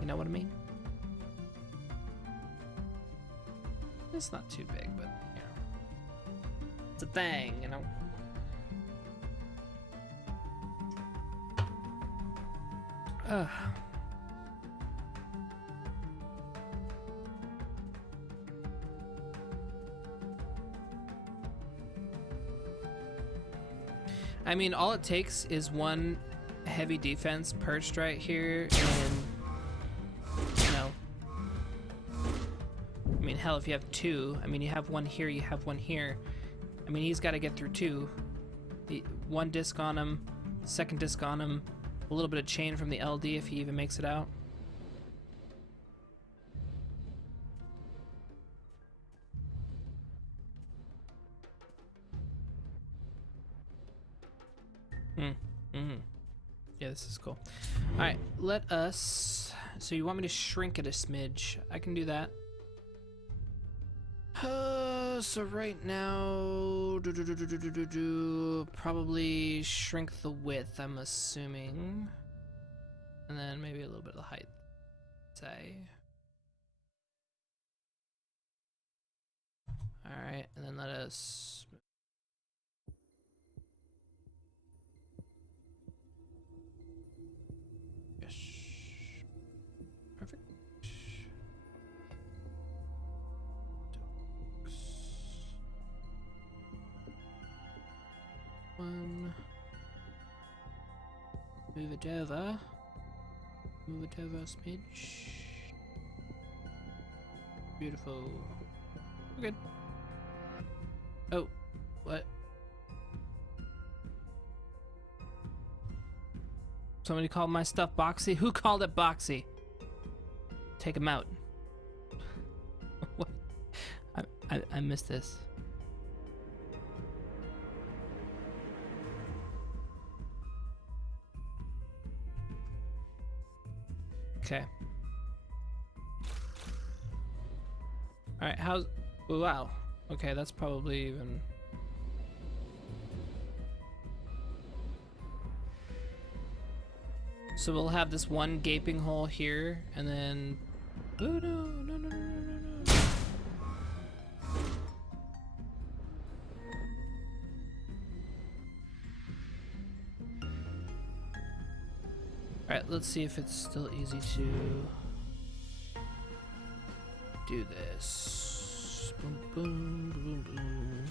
You know what I mean? It's not too big, but you know, it's a thing, you know. Ugh. I mean, all it takes is one heavy defense perched right here, and, you know, I mean, hell, if you have 2, I mean, you have one here, you have one here. I mean, he's got to get through 2. One disc on him, second disc on him, a little bit of chain from the LD if he even makes it out. Yeah, this is cool. All right, let us. So you want me to shrink it a smidge? I can do that. So right now, probably shrink the width, I'm assuming, and then maybe a little bit of the height. Say. All right, and then let us. Perfect. One. Move it over. Move it over a smidge. Beautiful. We're good. Oh, what? Somebody called my stuff boxy? Who called it boxy? Take him out. What? I missed this. Okay. Alright, how's... Wow. Okay, that's probably even... So we'll have this one gaping hole here, and then... Oh no, no, no, no, no, no, no. Alright, let's see if it's still easy to do this. Boom, boom, boom, boom.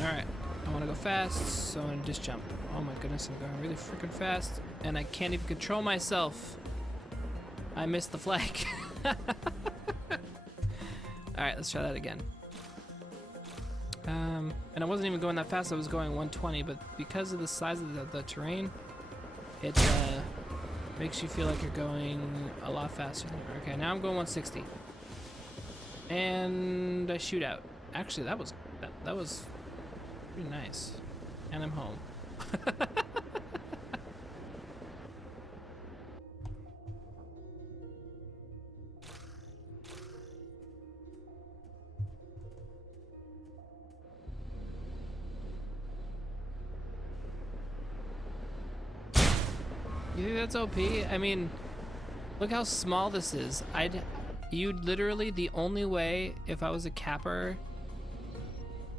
Alright, I want to go fast, so I'm gonna just jump. Oh my goodness, I'm going really freaking fast, and I can't even control myself. I missed the flag. Alright, let's try that again. And I wasn't even going that fast, I was going 120, but because of the size of the terrain, it Makes you feel like you're going a lot faster than you are. Okay, now I'm going 160. And I shoot out. Actually, that was pretty nice. And I'm home. You think that's OP? I mean, look how small this is. You'd literally, the only way if I was a capper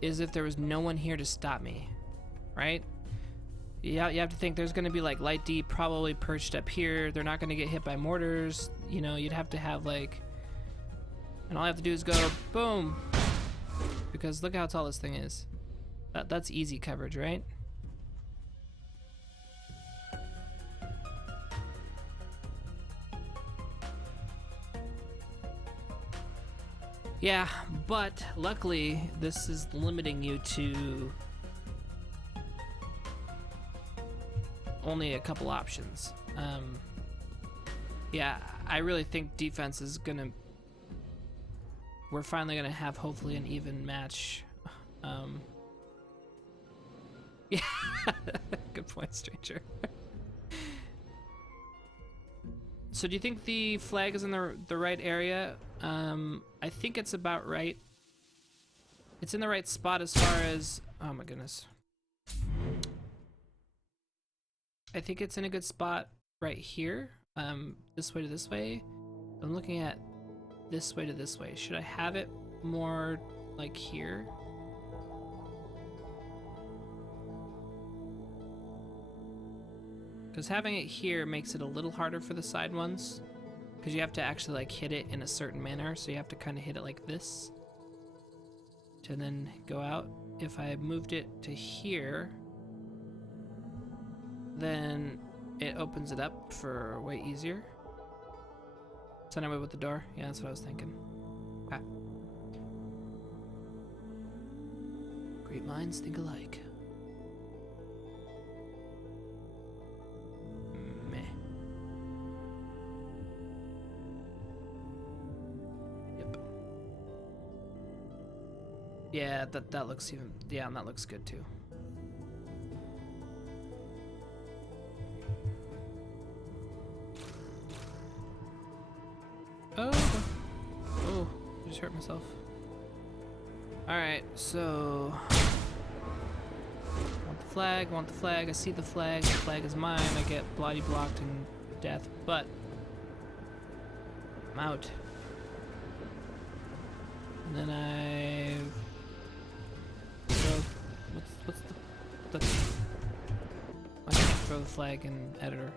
is if there was no one here to stop me, right? Yeah, you have to think there's gonna be like light D probably perched up here. They're not gonna get hit by mortars. You know, you'd have to have like, and all I have to do is go boom, because look how tall this thing is. That's easy coverage, right? Yeah, but luckily this is limiting you to only a couple options. Yeah, I really think defense is gonna, we're finally gonna have hopefully an even match. Yeah, good point, stranger. So do you think the flag is in the right area? I think it's about right. It's in the right spot as far as, oh my goodness. I think it's in a good spot right here. This way to this way. I'm looking at this way to this way. Should I have it more like here? Because having it here makes it a little harder for the side ones. Because you have to actually like hit it in a certain manner. So you have to kind of hit it like this to then go out. If I moved it to here, then it opens it up for way easier. Send away with the door. Yeah, that's what I was thinking. Okay. Great minds think alike. Yeah, that looks even, yeah, and that looks good too. Oh, oh, I just hurt myself. All right, so want the flag, want the flag. I see the flag is mine. I get bloody blocked and death, but I'm out. And then I what's the I can't throw the flag in editor.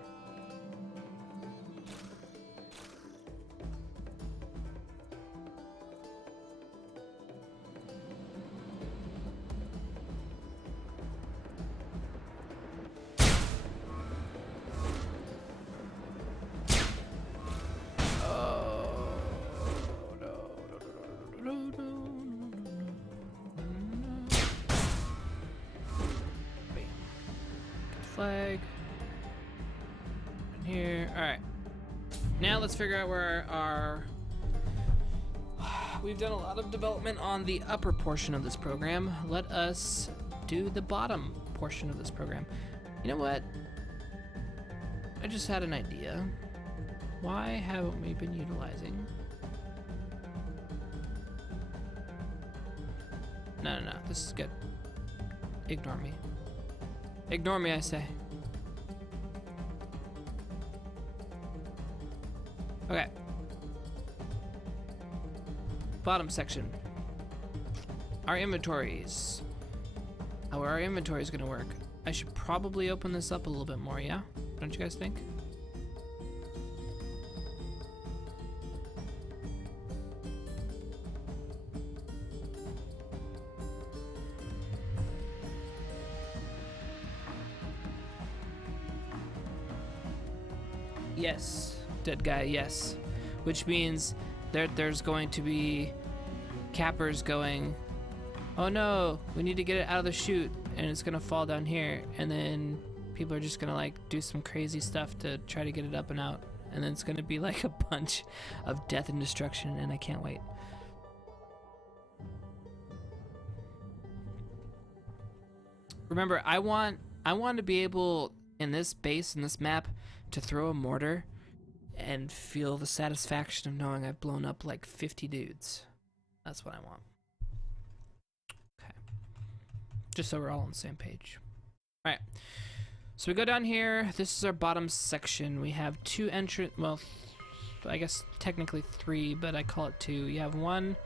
Flag in here. All right, now let's figure out where our we've done a lot of development on the upper portion of this program. Let us do the bottom portion of this program. You know what, I just had an idea. Why haven't we been utilizing, no, this is good. Ignore me. Ignore me, I say. Okay. Bottom section. Our inventories. How our inventory is gonna work. I should probably open this up a little bit more, yeah? Don't you guys think? Yes, dead guy, yes. Which means there's going to be cappers going, oh no, we need to get it out of the chute, and it's gonna fall down here, and then People are just gonna like do some crazy stuff to try to get it up and out, and then it's gonna be like a bunch of death and destruction, and I can't wait. Remember, I want to be able in this base, in this map, to throw a mortar and feel the satisfaction of knowing I've blown up like 50 dudes. That's what I want. Okay. Just so we're all on the same page. All right. So we go down here. This is our bottom section. We have 2 entrance, well, I guess technically 3, but I call it 2. You have one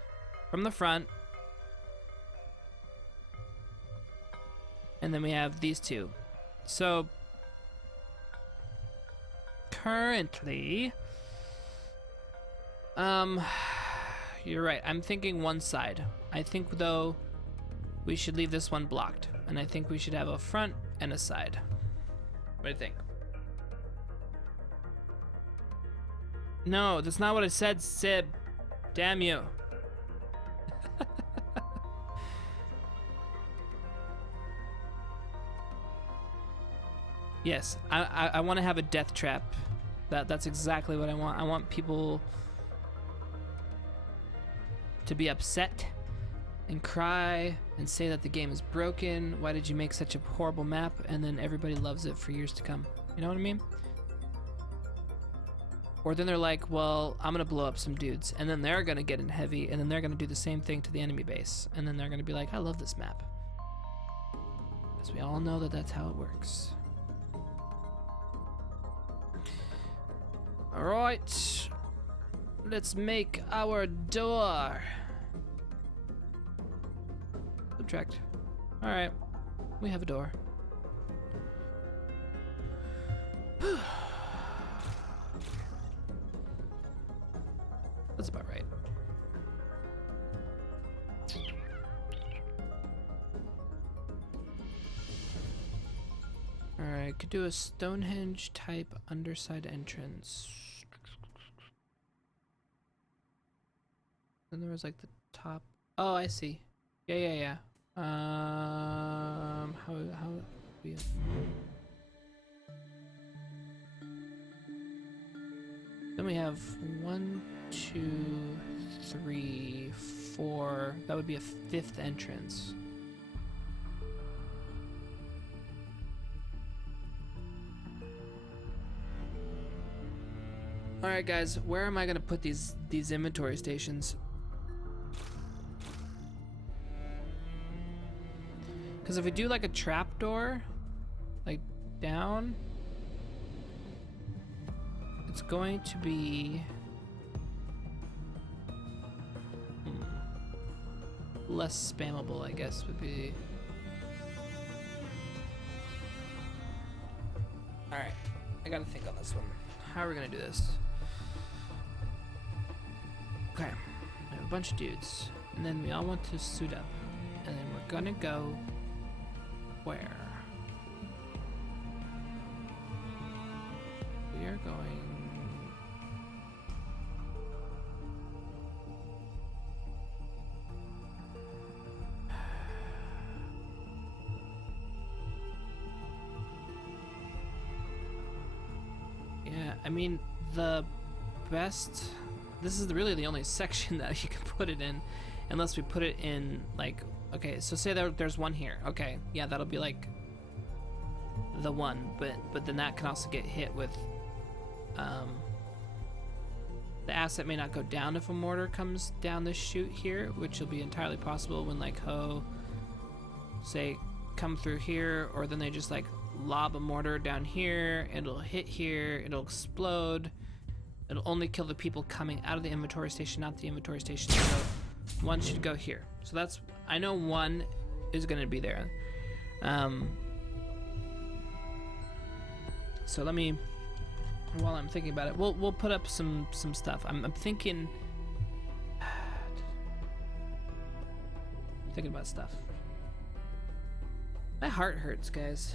from the front, and then we have these 2. So currently, you're right. I'm thinking one side. I think though we should leave this one blocked, and I think we should have a front and a side. What do you think? No, that's not what I said, Sib. Damn you. Yes, I want to have a death trap. That's exactly what I want. I want people to be upset and cry and say that the game is broken. Why did you make such a horrible map? And then everybody loves it for years to come. You know what I mean? Or then they're like, well, I'm gonna blow up some dudes, and then they're gonna get in heavy, and then they're gonna do the same thing to the enemy base, and then they're gonna be like, I love this map. Because we all know that that's how it works. Alright, let's make our door. Subtract. Alright, we have a door. That's about right. Alright, could do a Stonehenge type underside entrance. Then there was like the top. Oh, I see. Yeah. How we. Then we have 1, 2, 3, 4. That would be a 5th entrance. All right, guys. Where am I gonna put these inventory stations? Because if we do like a trapdoor, like down, it's going to be less spammable, I guess, would be. All right, I gotta think on this one. How are we gonna do this? Okay, we have a bunch of dudes, and then we all want to suit up, and then we're gonna go where? We are going. Yeah, I mean, the best. This is really the only section that you can put it in, unless we put it in like. Okay, so say there's one here. Okay, yeah, that'll be like the one, but then that can also get hit with. The asset may not go down if a mortar comes down this chute here, which will be entirely possible when like say come through here, or then they just like lob a mortar down here, it'll hit here, it'll explode. It'll only kill the people coming out of the inventory station, not the inventory station. So one should go here. So that's, I know one is gonna be there. So let me, while I'm thinking about it, we'll put up some stuff. I'm thinking about stuff. My heart hurts, guys.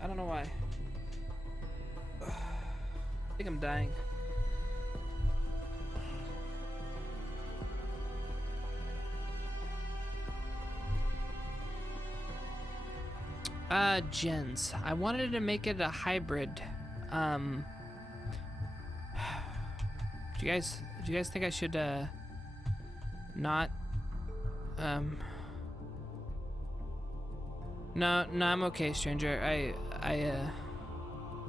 I don't know why. I think I'm dying. Gens. I wanted to make it a hybrid. Do you guys think I should, not, no, I'm okay, stranger. I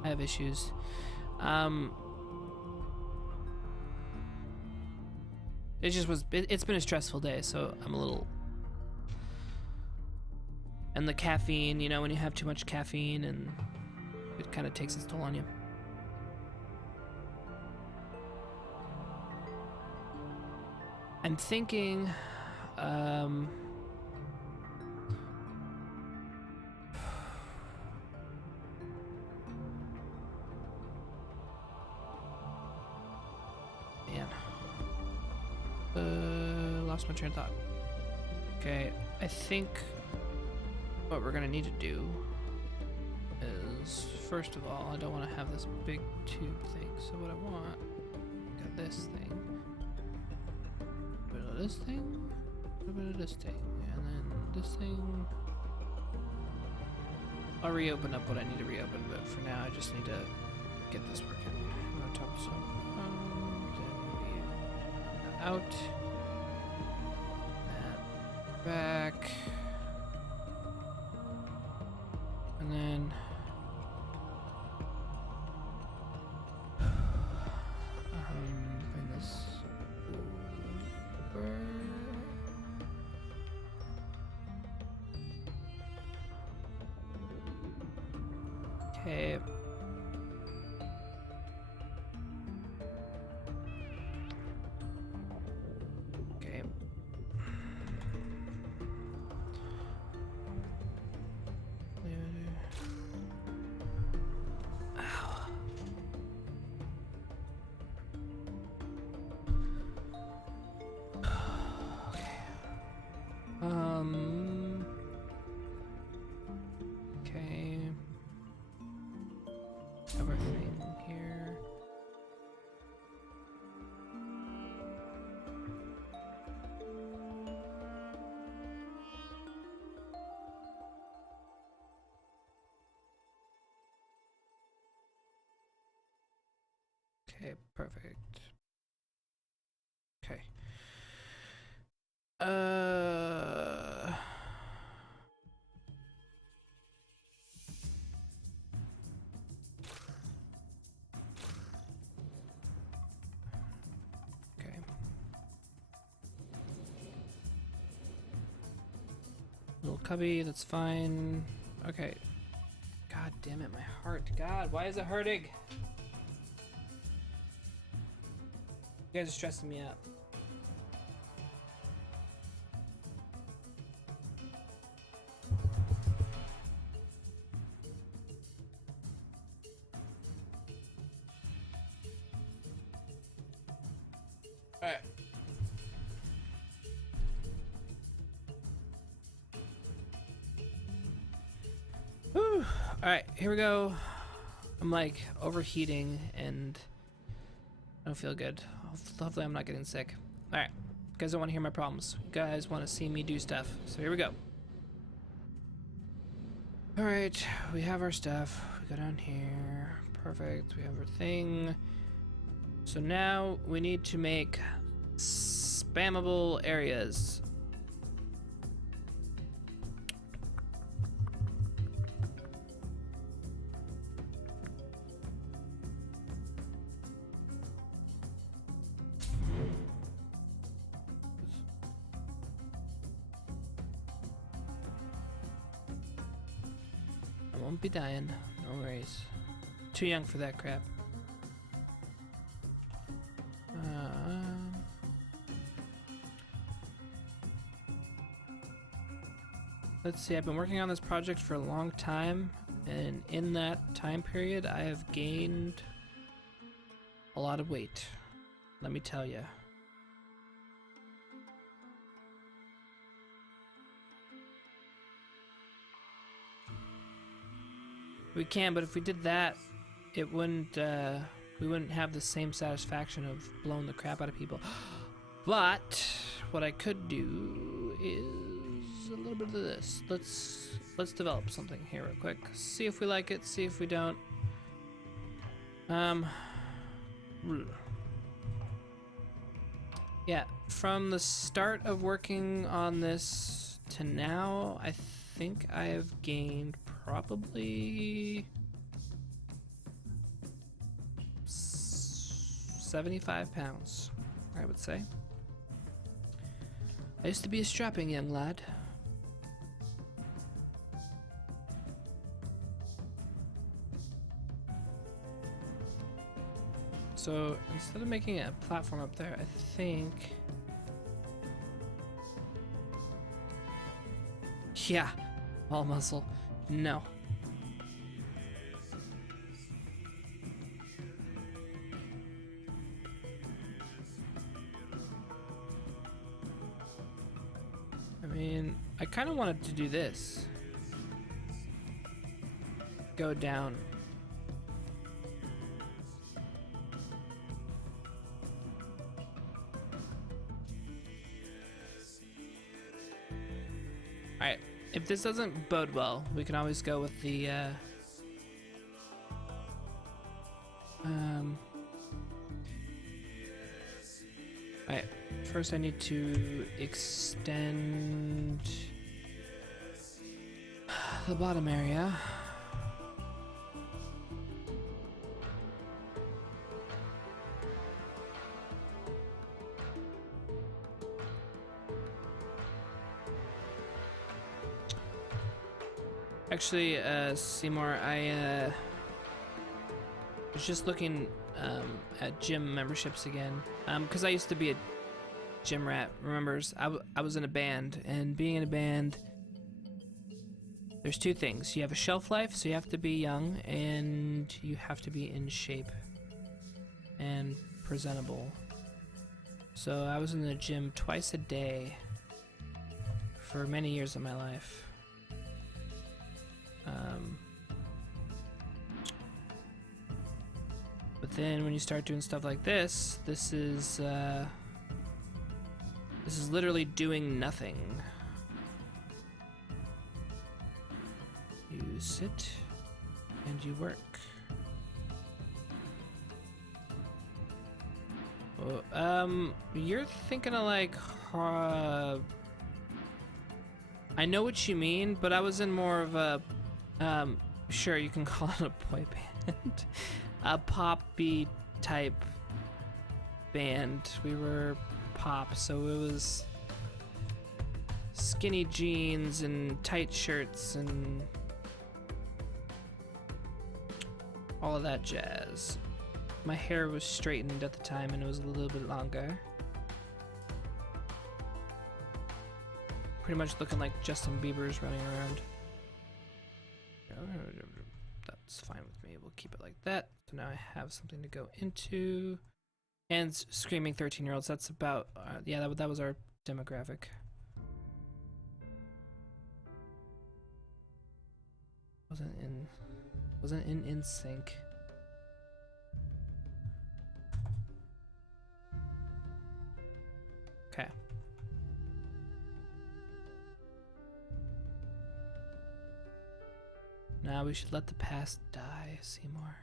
have issues. It's been a stressful day, so I'm a little... And the caffeine, you know, when you have too much caffeine, and it kind of takes its toll on you. I'm thinking, man. Lost my train of thought. Okay, I think what we're gonna need to do is, first of all, I don't want to have this big tube thing. So what I want, got this thing, a bit of this thing, a bit of this thing, and then this thing. I'll reopen up what I need to reopen, but for now I just need to get this working. I'm gonna top some, then we out, that back. And then bring this over. Okay. Okay. Okay. Everything here. Okay, perfect. Okay. Okay. Little cubby, that's fine. Okay. God damn it, my heart. God, why is it hurting? You guys are stressing me out. Alright. Alright, here we go. I'm like overheating and I don't feel good. Hopefully I'm not getting sick. Alright, you guys don't want to hear my problems. You guys want to see me do stuff. So here we go. Alright, we have our stuff. We go down here. Perfect, we have our thing. So now we need to make spammable areas. I won't be dying, no worries. Too young for that crap. Let's see, I've been working on this project for a long time, and in that time period, I have gained a lot of weight. Let me tell you. We can, but if we did that, it wouldn't, we wouldn't have the same satisfaction of blowing the crap out of people. But what I could do is a little little bit of this. Let's develop something here real quick. See if we like it, see if we don't. Yeah, from the start of working on this to now, I think I have gained probably 75 pounds, I would say. I used to be a strapping young lad. So instead of making a platform up there, I think... Yeah, all muscle. No. I mean, I kind of wanted to do this. Go down. Alright, if this doesn't bode well, we can always go with the, Alright, first I need to extend the bottom area. Actually, Seymour, I was just looking at gym memberships again, because I used to be a gym rat. Remembers, I was in a band, and being in a band, there's two things. You have a shelf life, so you have to be young, and you have to be in shape and presentable. So I was in the gym twice a day for many years of my life. But then when you start doing stuff like this, this is literally doing nothing. You sit and you work. Oh, you're thinking of like, I know what you mean, but I was in more of a, sure, you can call it a boy band, a poppy type band. We were pop, so it was skinny jeans and tight shirts and all of that jazz. My hair was straightened at the time and it was a little bit longer. Pretty much looking like Justin Bieber's running around. That's fine with me. We'll keep it like that. So now I have something to go into. And screaming 13-year-olds. That's about, yeah, that was our demographic. Wasn't in sync. Okay. Now we should let the past die, Seymour.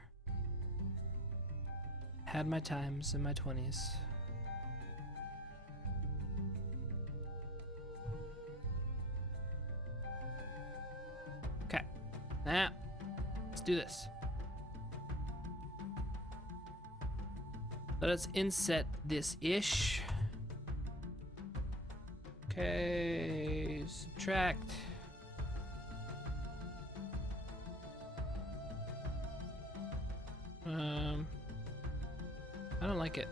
Had my times in my 20s. Okay. Now, let's do this. Let us inset this ish. Okay, subtract. I don't like it.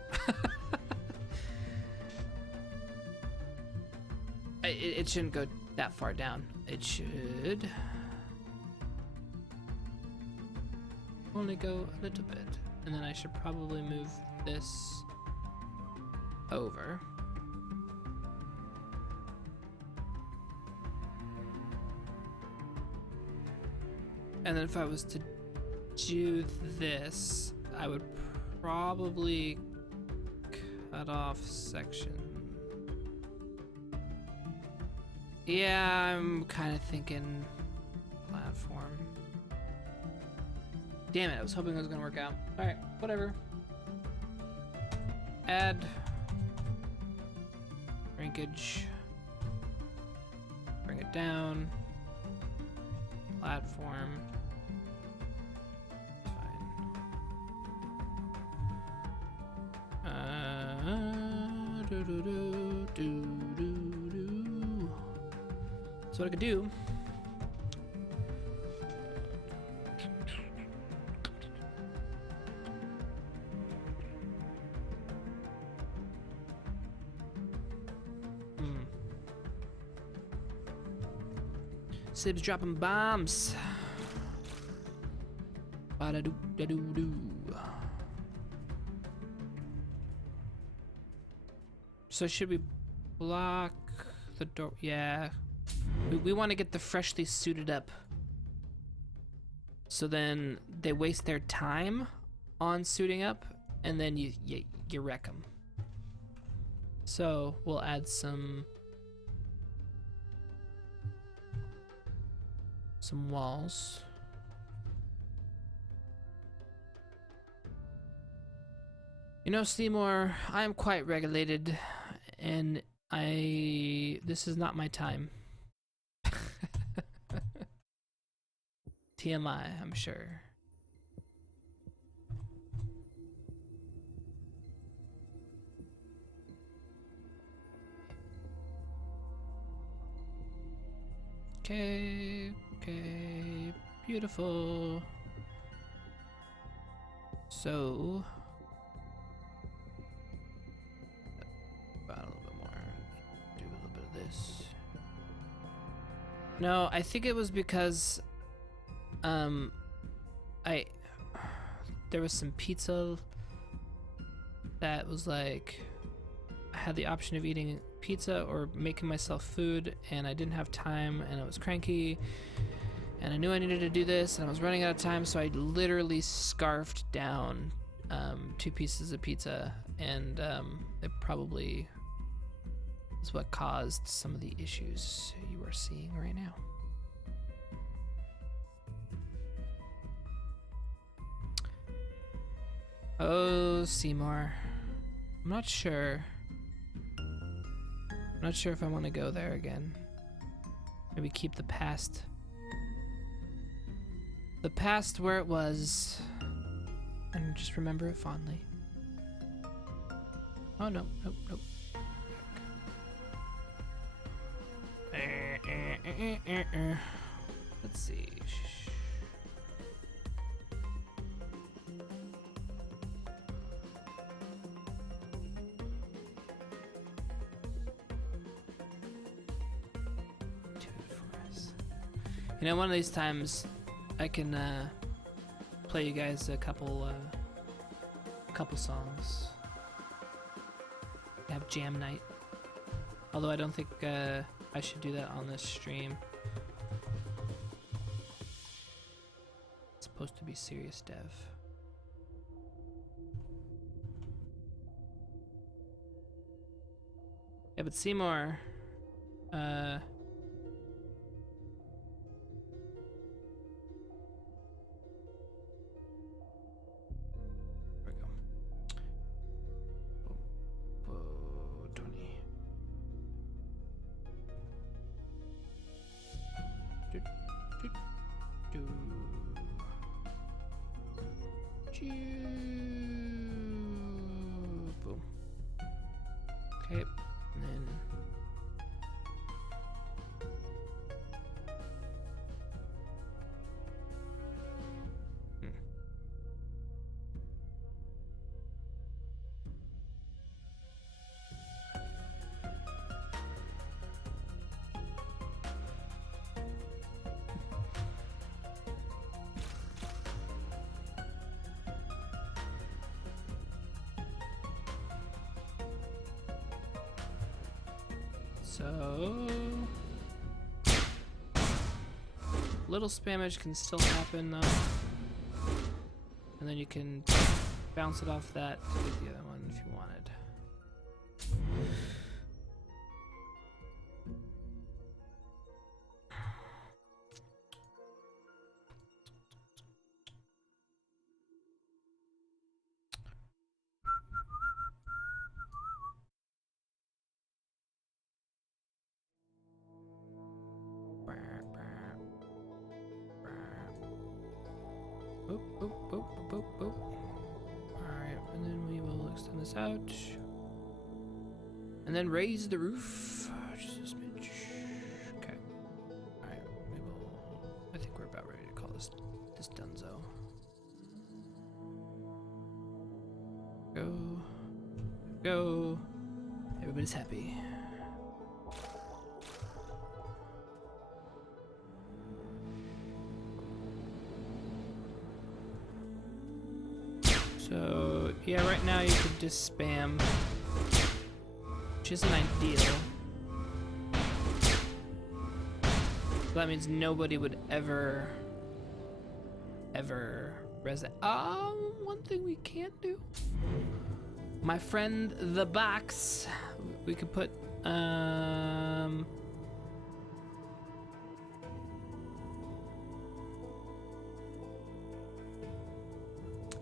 It shouldn't go that far down. It should only go a little bit. And then I should probably move this over. And then if I was to do this, I would probably cut off section. Yeah, I'm kind of thinking platform. Damn it, I was hoping it was gonna work out. Alright, whatever. Add. Shrinkage. Bring it down. Platform. So what I could do. Sib's dropping bombs. Ba-da-doo-da-doo-doo. So should we block the door? Yeah. We want to get the freshly suited up. So then they waste their time on suiting up, and then you wreck them. So we'll add some walls. You know, Seymour, I am quite regulated, and this is not my time. TMI, I'm sure. Okay, beautiful. So, about a little bit more. Do a little bit of this. No, I think it was because, there was some pizza that was like, I had the option of eating pizza or making myself food, and I didn't have time, and I was cranky, and I knew I needed to do this, and I was running out of time, so I literally scarfed down 2 pieces of pizza, and it probably is what caused some of the issues you are seeing right now. Oh, Seymour. I'm not sure. I'm not sure if I want to go there again. Maybe keep the past. The past where it was. And just remember it fondly. Oh, no. Nope, nope. Let's see. You know, one of these times, I can play you guys a couple songs. Have jam night. Although I don't think I should do that on this stream. It's supposed to be serious dev. Yeah, but Seymour, boom. Okay, and then so little spammage can still happen though, and then you can bounce it off that to get the other one if you wanted. Boop, boop, boop, boop, boop. Alright, and then we will extend this out. And then raise the roof. Just a smidge. Okay. Alright, we will... I think we're about ready to call this donezo. Go. Go. Everybody's happy. So, yeah, right now you could just spam, which isn't ideal. So that means nobody would ever reset. One thing we can't do. My friend, the box. We could put,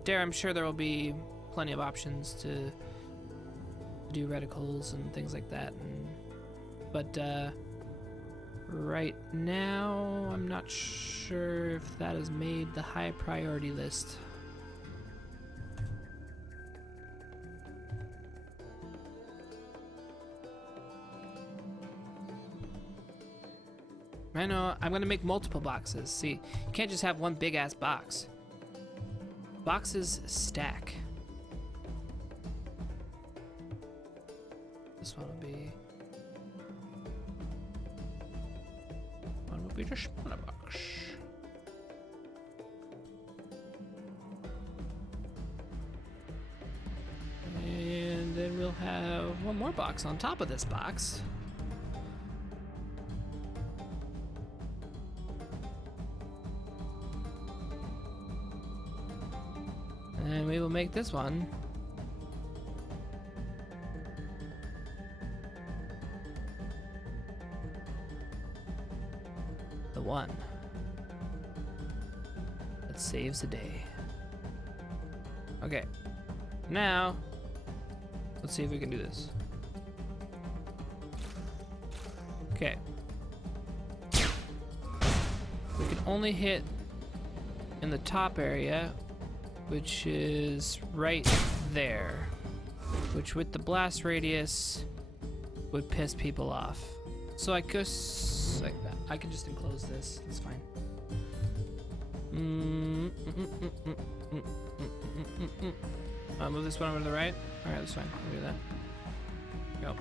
there, I'm sure there will be plenty of options to do reticles and things like that. But right now, I'm not sure if that has made the high priority list. I know, I'm gonna make multiple boxes. See, you can't just have one big ass box. Boxes stack. This one will be... One will be the smaller box. And then we'll have one more box on top of this box. And we will make this one the one that saves the day. Okay, now let's see if we can do this. Okay, we can only hit in the top area, which is right there, which with the blast radius would piss people off. So I could, I can just enclose this, it's fine. Move this one over to the right. All right, that's fine, we'll do that. Go.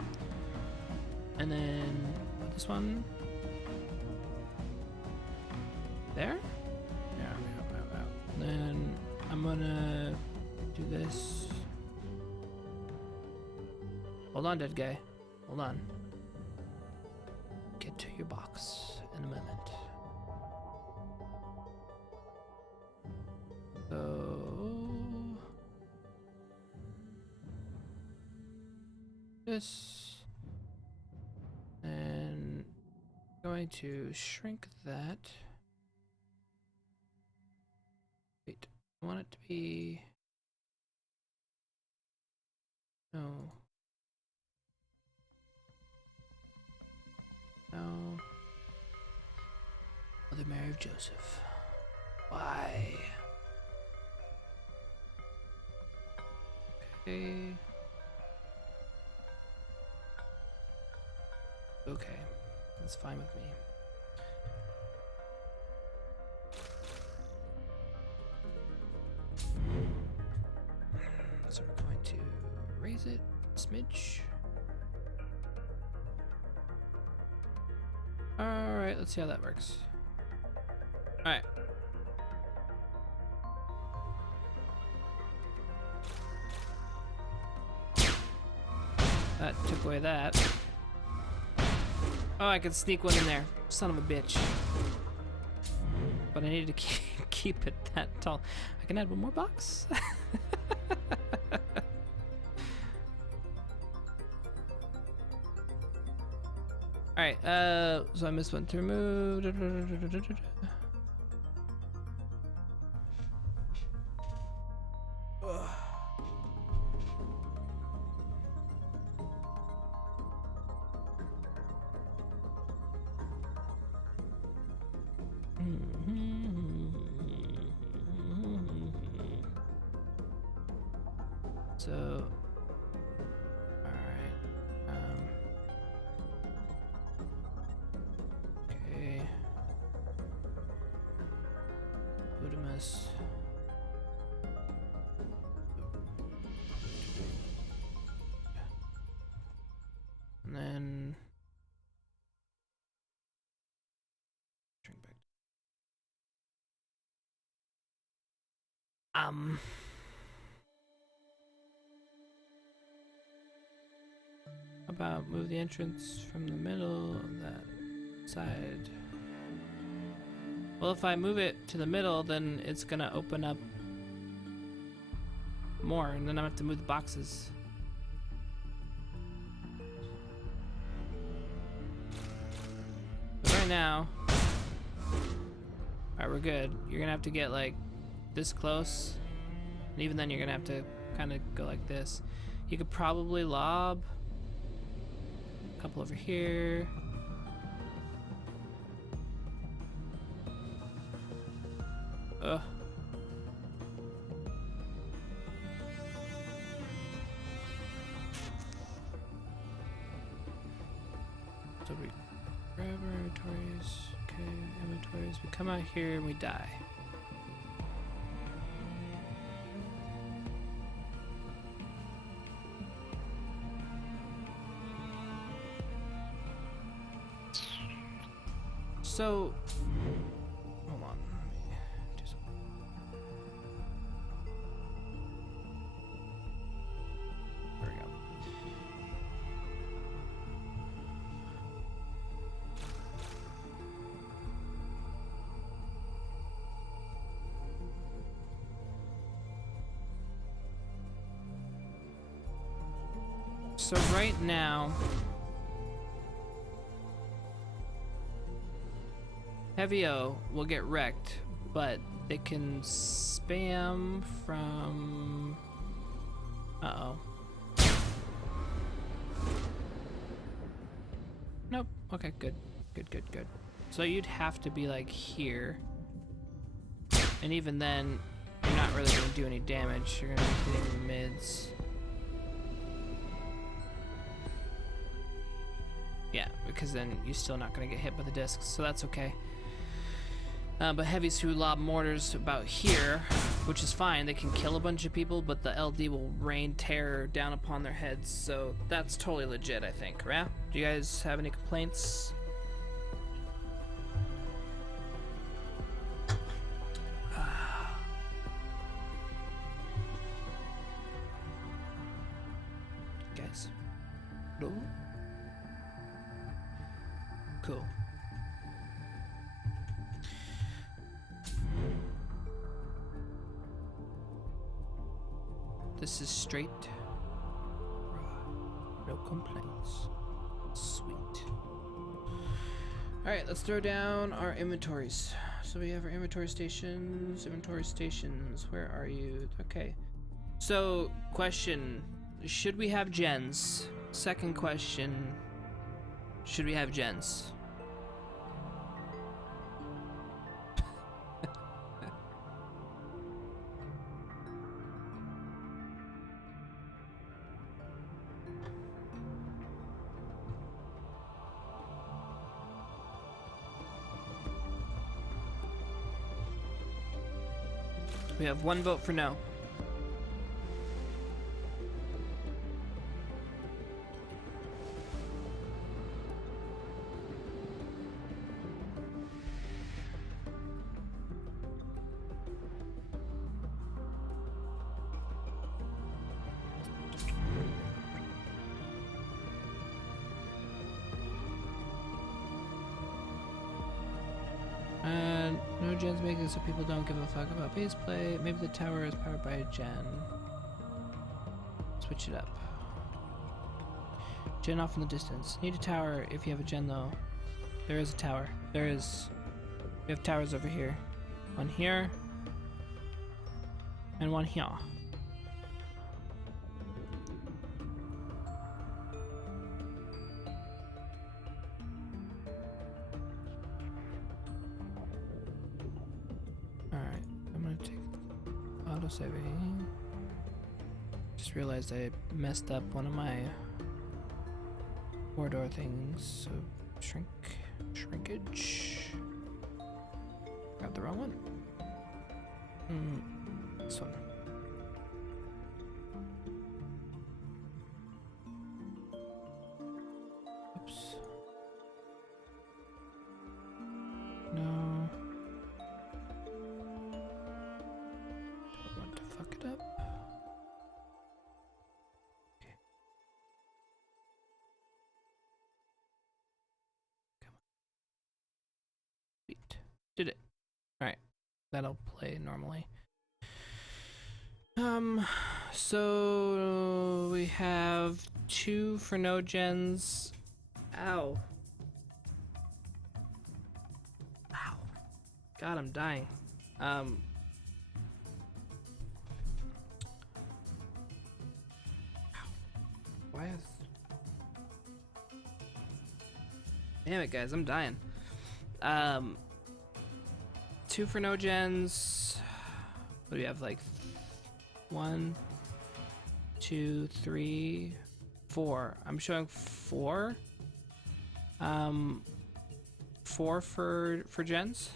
And then put this one there. Yeah. Then I'm gonna do this. Hold on, dead guy. Hold on. Get to your box in a moment. So this, and I'm going to shrink that. Wait. I want it to be... No. No. Mother Mary of Joseph. Why? Okay. Okay. That's fine with me. So we're going to raise it a smidge. Alright, let's see how that works. Alright. That took away that. Oh, I could sneak one in there. Son of a bitch. But I needed to keep it that tall. I can add one more box. Alright, so I missed one to remove. So, alright. Okay. Budamus. And then drink back. About move the entrance from the middle of that side. Well, if I move it to the middle, then it's gonna open up more, and then I have to move the boxes. But right now, alright, we're good. You're gonna have to get like this close, and even then you're gonna have to kind of go like this. You could probably lob a couple over here. Ugh. So we grab our inventories. Okay, inventories. We come out here and we die. So, hold on. Let me do something. There we go. So right now, Heavy O will get wrecked, but they can spam from... Uh-oh. Nope. Okay, good. Good, good, good. So you'd have to be like here. And even then, you're not really going to do any damage. You're going to be hitting the mids. Yeah, because then you're still not going to get hit by the discs, so that's okay. But heavies who lob mortars about here, which is fine, they can kill a bunch of people, but the LD will rain terror down upon their heads, so that's totally legit, I think, right? Do you guys have any complaints? Guys? No? Cool. This is straight. No complaints. Sweet. Alright, let's throw down our inventories. So we have our inventory stations. Inventory stations. Where are you? Okay. So, question. Should we have gens? Second question. Should we have gens? We have one vote for no. No gens make it so people don't give a fuck about base play. Maybe the tower is powered by a gen. Switch it up. Gen off in the distance. Need a tower if you have a gen though. There is a tower. There is. We have towers over here. One here. And one here. Saving. just realized I messed up one of my corridor things. So shrinkage. Grab the wrong one. This one. Oops. No. Don't want to fuck it up. Okay. Come on. Sweet. Did it. Alright. That'll play normally. So we have 2 for no gens. Ow. Ow. God, I'm dying. Why is... Damn it, guys, I'm dying. 2 for no gens. What do we have, like 1, 2, 3, 4. I'm showing 4. 4 for gens.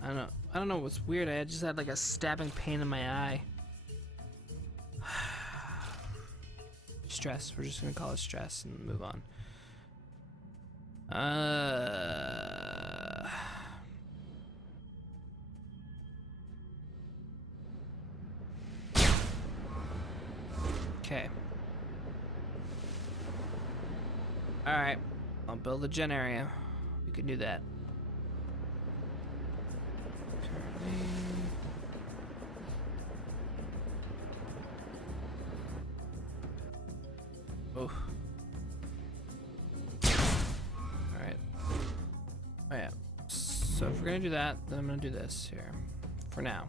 I don't know what's weird. I just had like a stabbing pain in my eye. Stress. We're just gonna call it stress and move on. Okay. Alright. I'll build a gen area. We can do that. Currently... Oh. Alright. Oh yeah. So if we're gonna do that, then I'm gonna do this here. For now.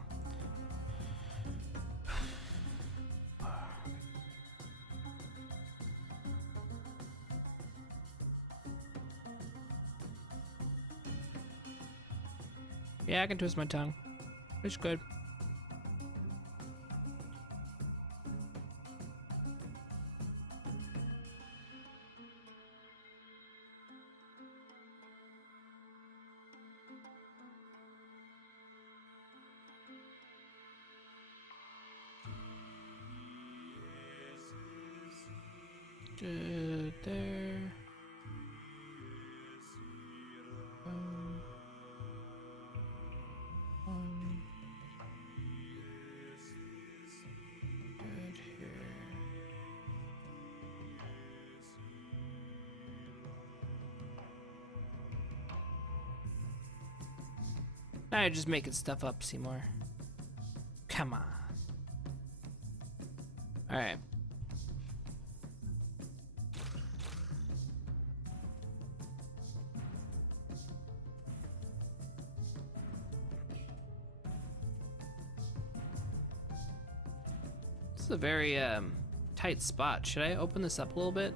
Yeah, I can twist my tongue. It's good. Good there. Good here. Now you're just making stuff up, Seymour. Come on. Alright. This is a very tight spot. Should I open this up a little bit?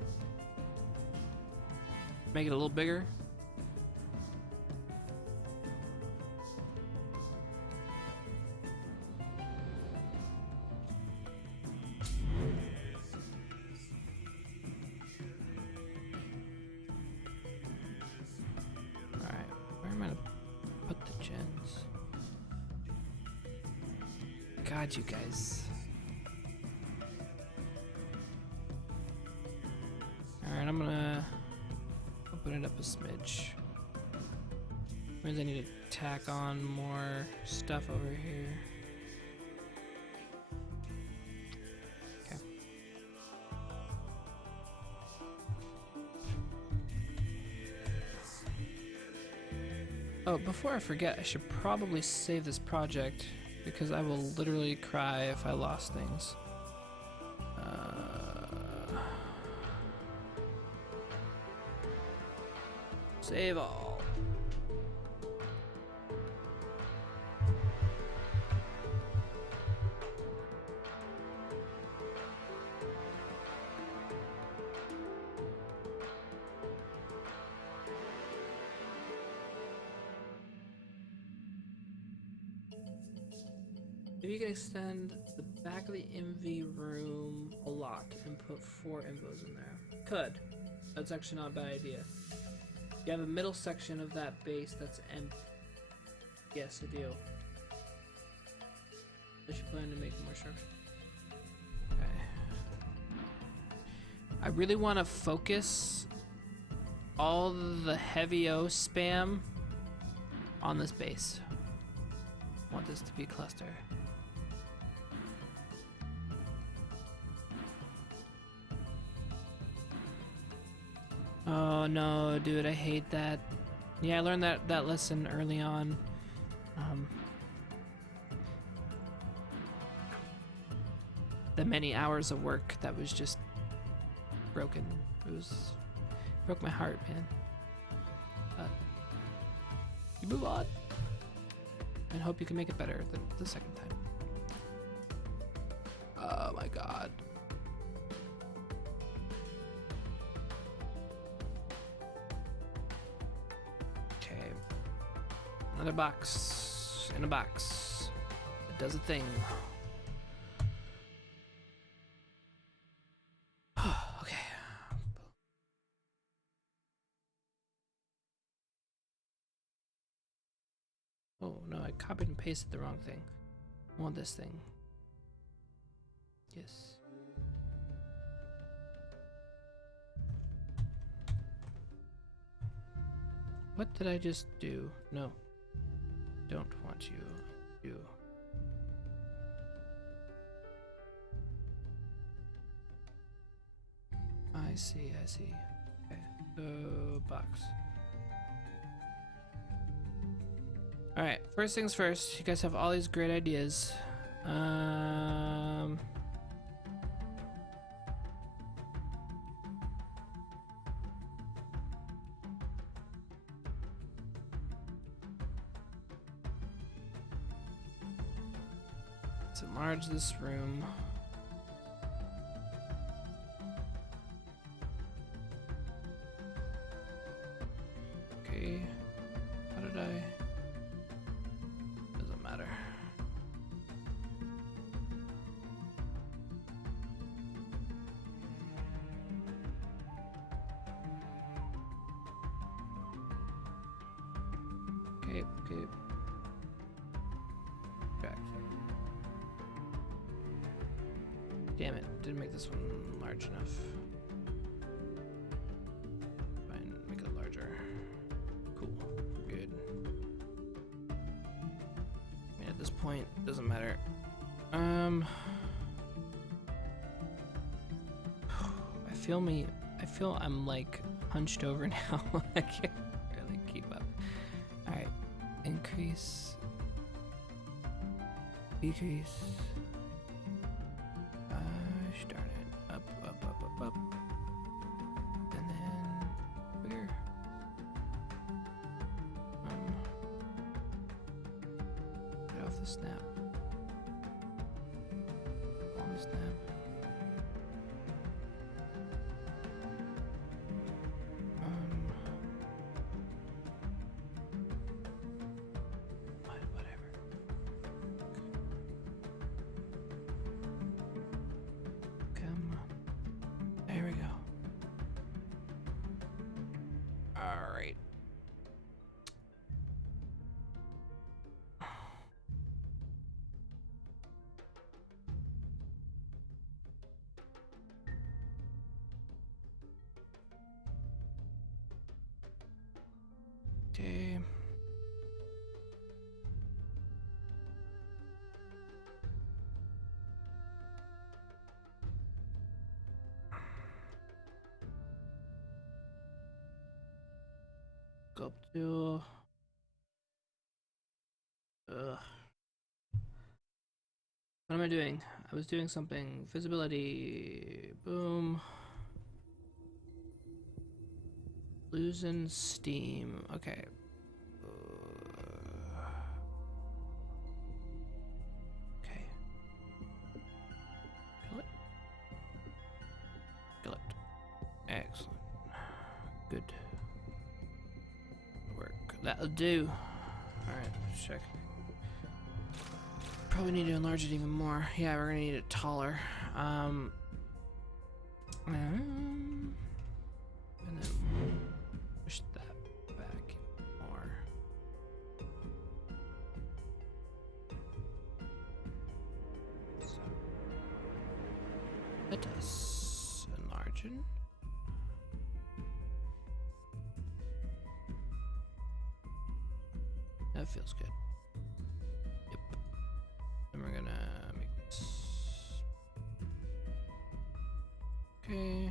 Make it a little bigger? Alright, where am I gonna put the gens? God, you guys. Alright, I'm gonna open it up a smidge. Means I need to tack on more stuff over here. Okay. Oh, before I forget, I should probably save this project because I will literally cry if I lost things. Save all. Maybe you can extend the back of the MV room a lot and put 4 invos in there. Could. That's actually not a bad idea. You have a middle section of that base that's empty. Yes, I do. I should plan to make more structure. Okay. I really want to focus all the heavy O spam on this base. I want this to be a cluster. Oh no, dude, I hate that. Yeah, I learned that lesson early on. The many hours of work that was just broken. Broke my heart, man. You move on and hope you can make it better the second time. Oh my god. Okay. Another box in a box. It does a thing. Okay. Oh no, I copied and pasted the wrong thing. I want this thing. Yes. What did I just do? No. Don't want you. You. I see, I see. Okay. So, box. Alright, first things first. You guys have all these great ideas. Let's enlarge this room. Okay. How did I? Doesn't matter. Okay, okay. Back. Damn it, didn't make this one large enough. Fine, make it larger. Cool, good. I mean, at this point, doesn't matter. I feel I'm like hunched over now. I can't really keep up. Alright, increase, decrease. Darn it. Up, up, up, up, up. And then where? Get off the snap. On the snap. Whatever. Come on. There we go. All right. Okay. Go up to. Ugh. What am I doing? I was doing something. Visibility. Boom. Losing steam. Okay. Okay. Kill it. Kill it. Excellent. Good work. That'll do. Alright, check. probably need to enlarge it even more. Yeah, we're gonna need it taller. And then push that back more. So let us enlarge it. That feels good. Yep. And we're gonna make this. Okay.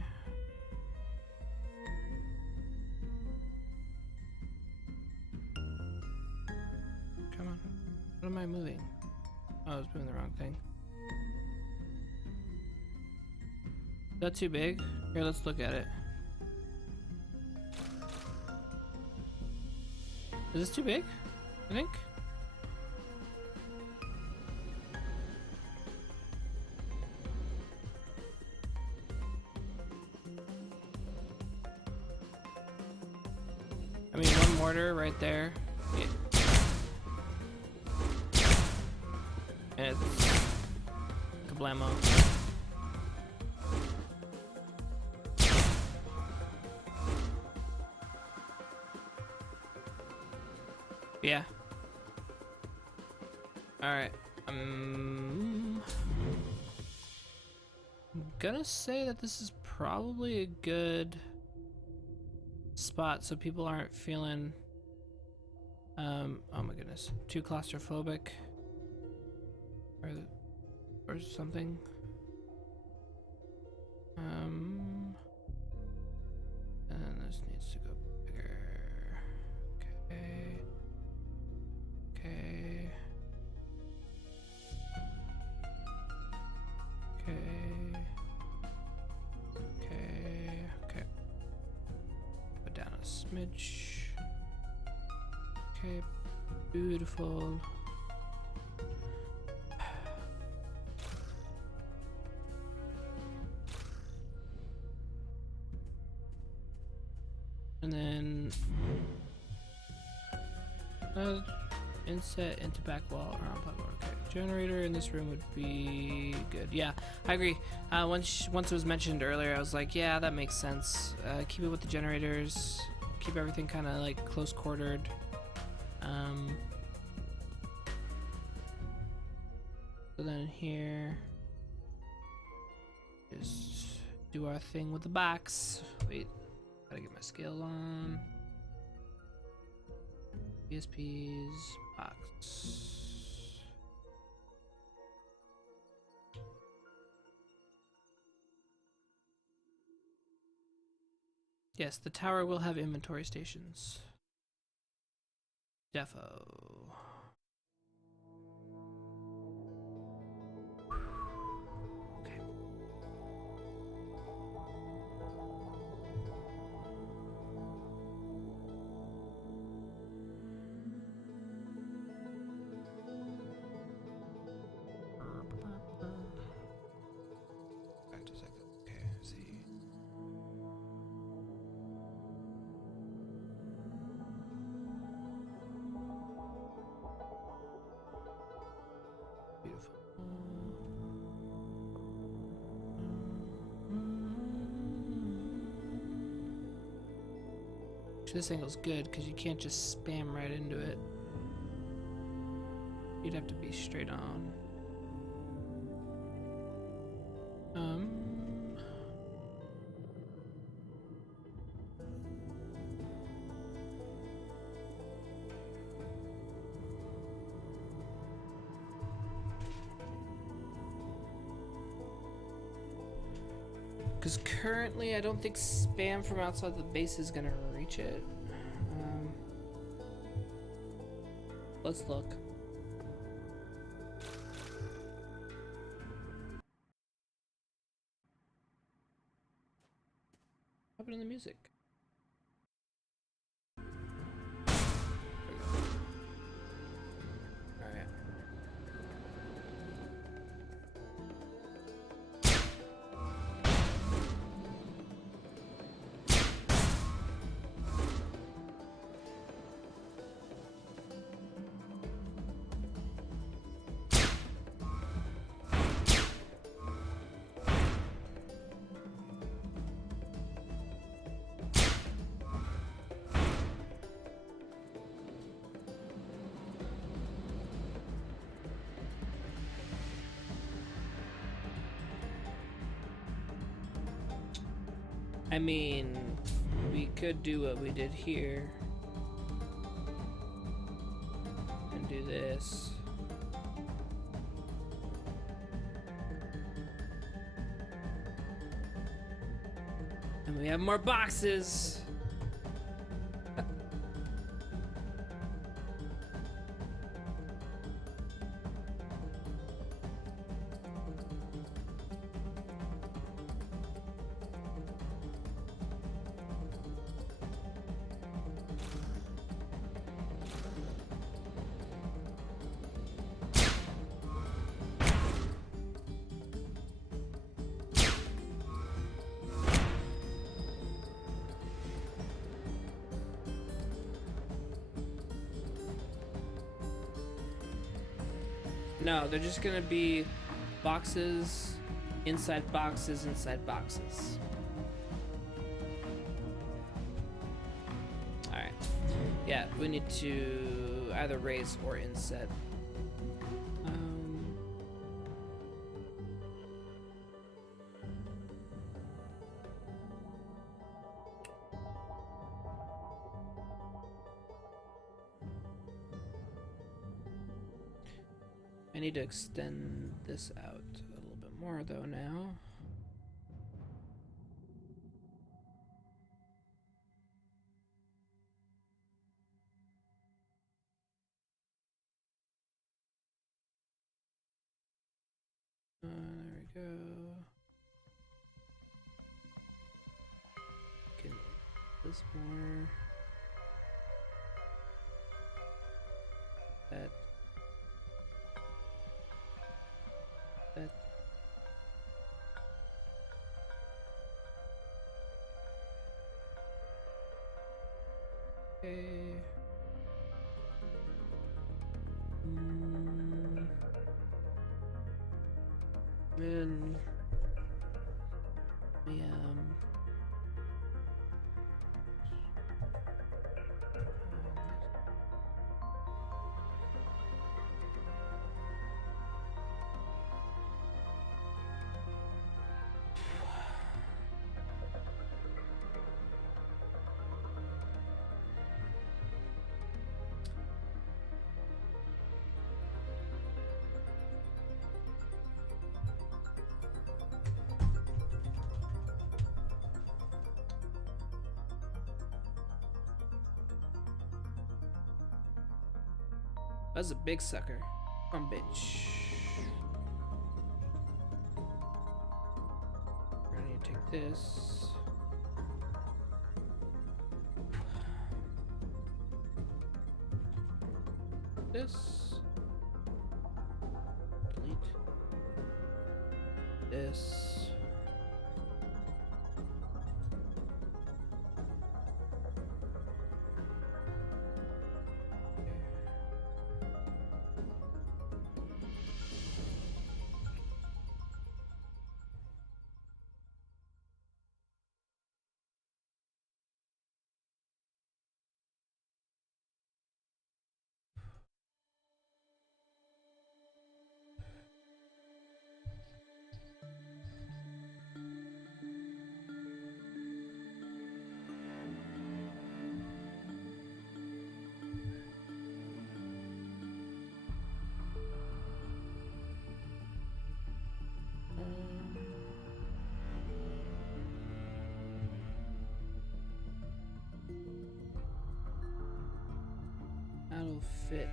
Come on. What am I moving? Oh, I was moving the wrong thing. Is that too big? Here, let's look at it. Is this too big? I think. I mean, one mortar right there. Yeah. And it's kablamo. Yeah. Alright. I'm gonna say that this is probably a good spot so people aren't feeling oh my goodness, too claustrophobic or something. And this needs to go bigger. Okay. Okay. Okay. Okay. Okay. Put down a smidge. Okay. Beautiful. And then inset into back wall or on platform. Okay. Generator in this room would be good. Yeah, I agree. Once it was mentioned earlier, I was like, yeah, that makes sense. Keep it with the generators. Keep everything kind of like close quartered. So then here, just do our thing with the box. Wait, gotta get my scales on. PSPs, box. Yes, the tower will have inventory stations. Defo. Okay. Back to a second. Okay, let's see. Beautiful. This angle's good because you can't just spam right into it. You'd have to be straight on. Because currently I don't think spam from outside the base is gonna reach it. Let's look. What happened to the music? Alright. I mean, we could do what we did here and do this. And we have more boxes. No, they're just gonna be boxes, inside boxes, inside boxes. Alright. Yeah, we need to either raise or inset. I need to extend this out a little bit more though now. There we go. Can this more. That. That. Okay. Then we That's a big sucker. Come bitch. We're gonna need to take this. This. Delete. This. That'll fit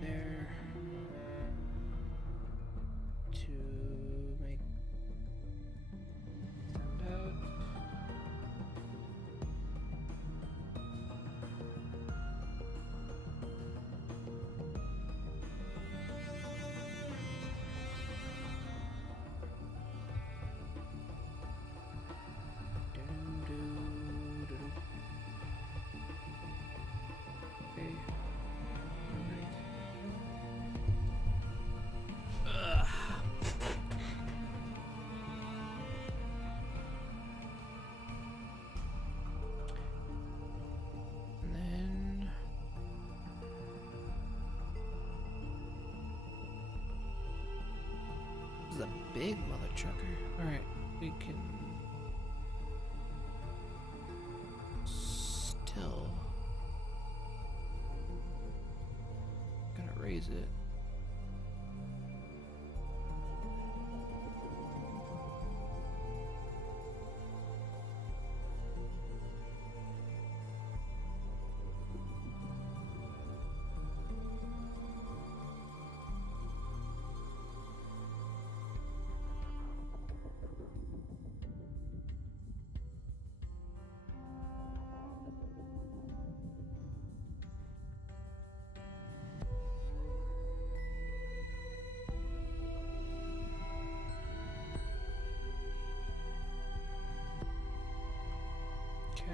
there to make stand out. Okay. And then this is a big mother trucker. All right, we can hill. Gonna raise it. Okay.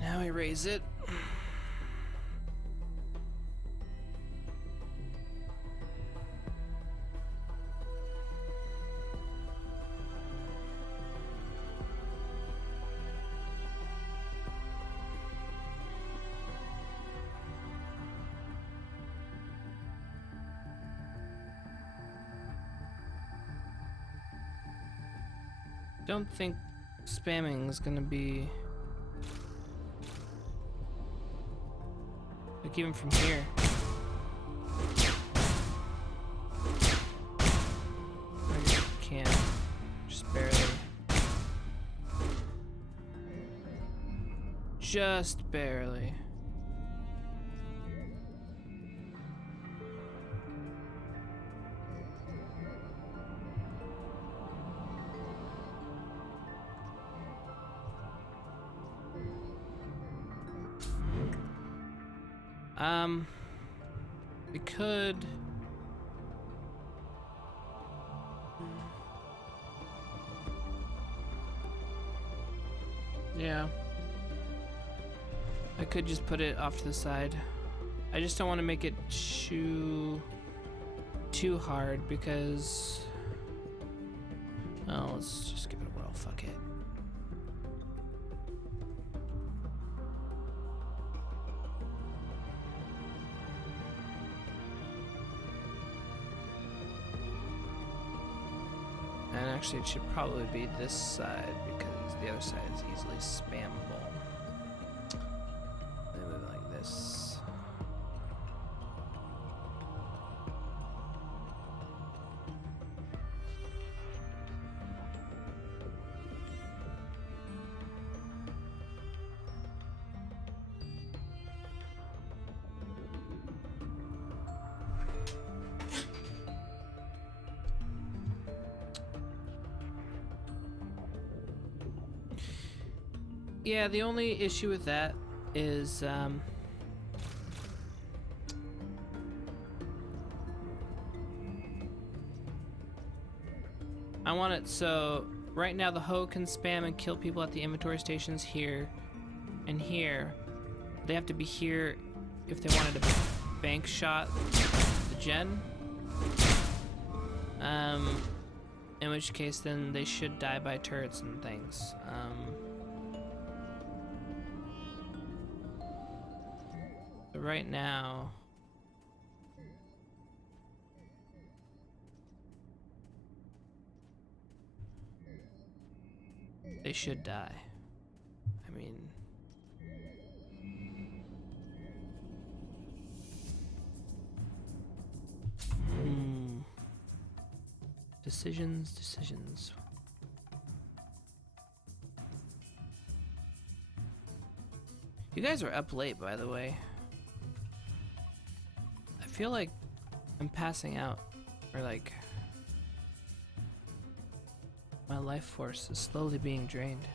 Now we raise it. Don't think spamming is gonna be like even from here. I just can't, just barely. Just barely. We could. Yeah. I could just put it off to the side. I just don't want to make it too hard because. Oh, let's just give it a whirl. Fuck it. And actually, it should probably be this side because the other side is easily spammable. They move it like this. Yeah, the only issue with that is I want it so right now the hoe can spam and kill people at the inventory stations here and here. They have to be here if they wanted to bank shot the gen. In which case then they should die by turrets and things. But right now, they should die. I mean, decisions. You guys are up late, by the way. I feel like I'm passing out, or like my life force is slowly being drained.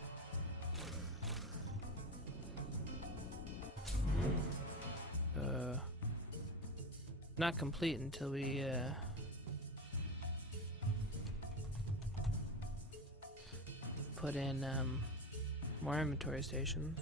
Not complete until we put in more inventory stations.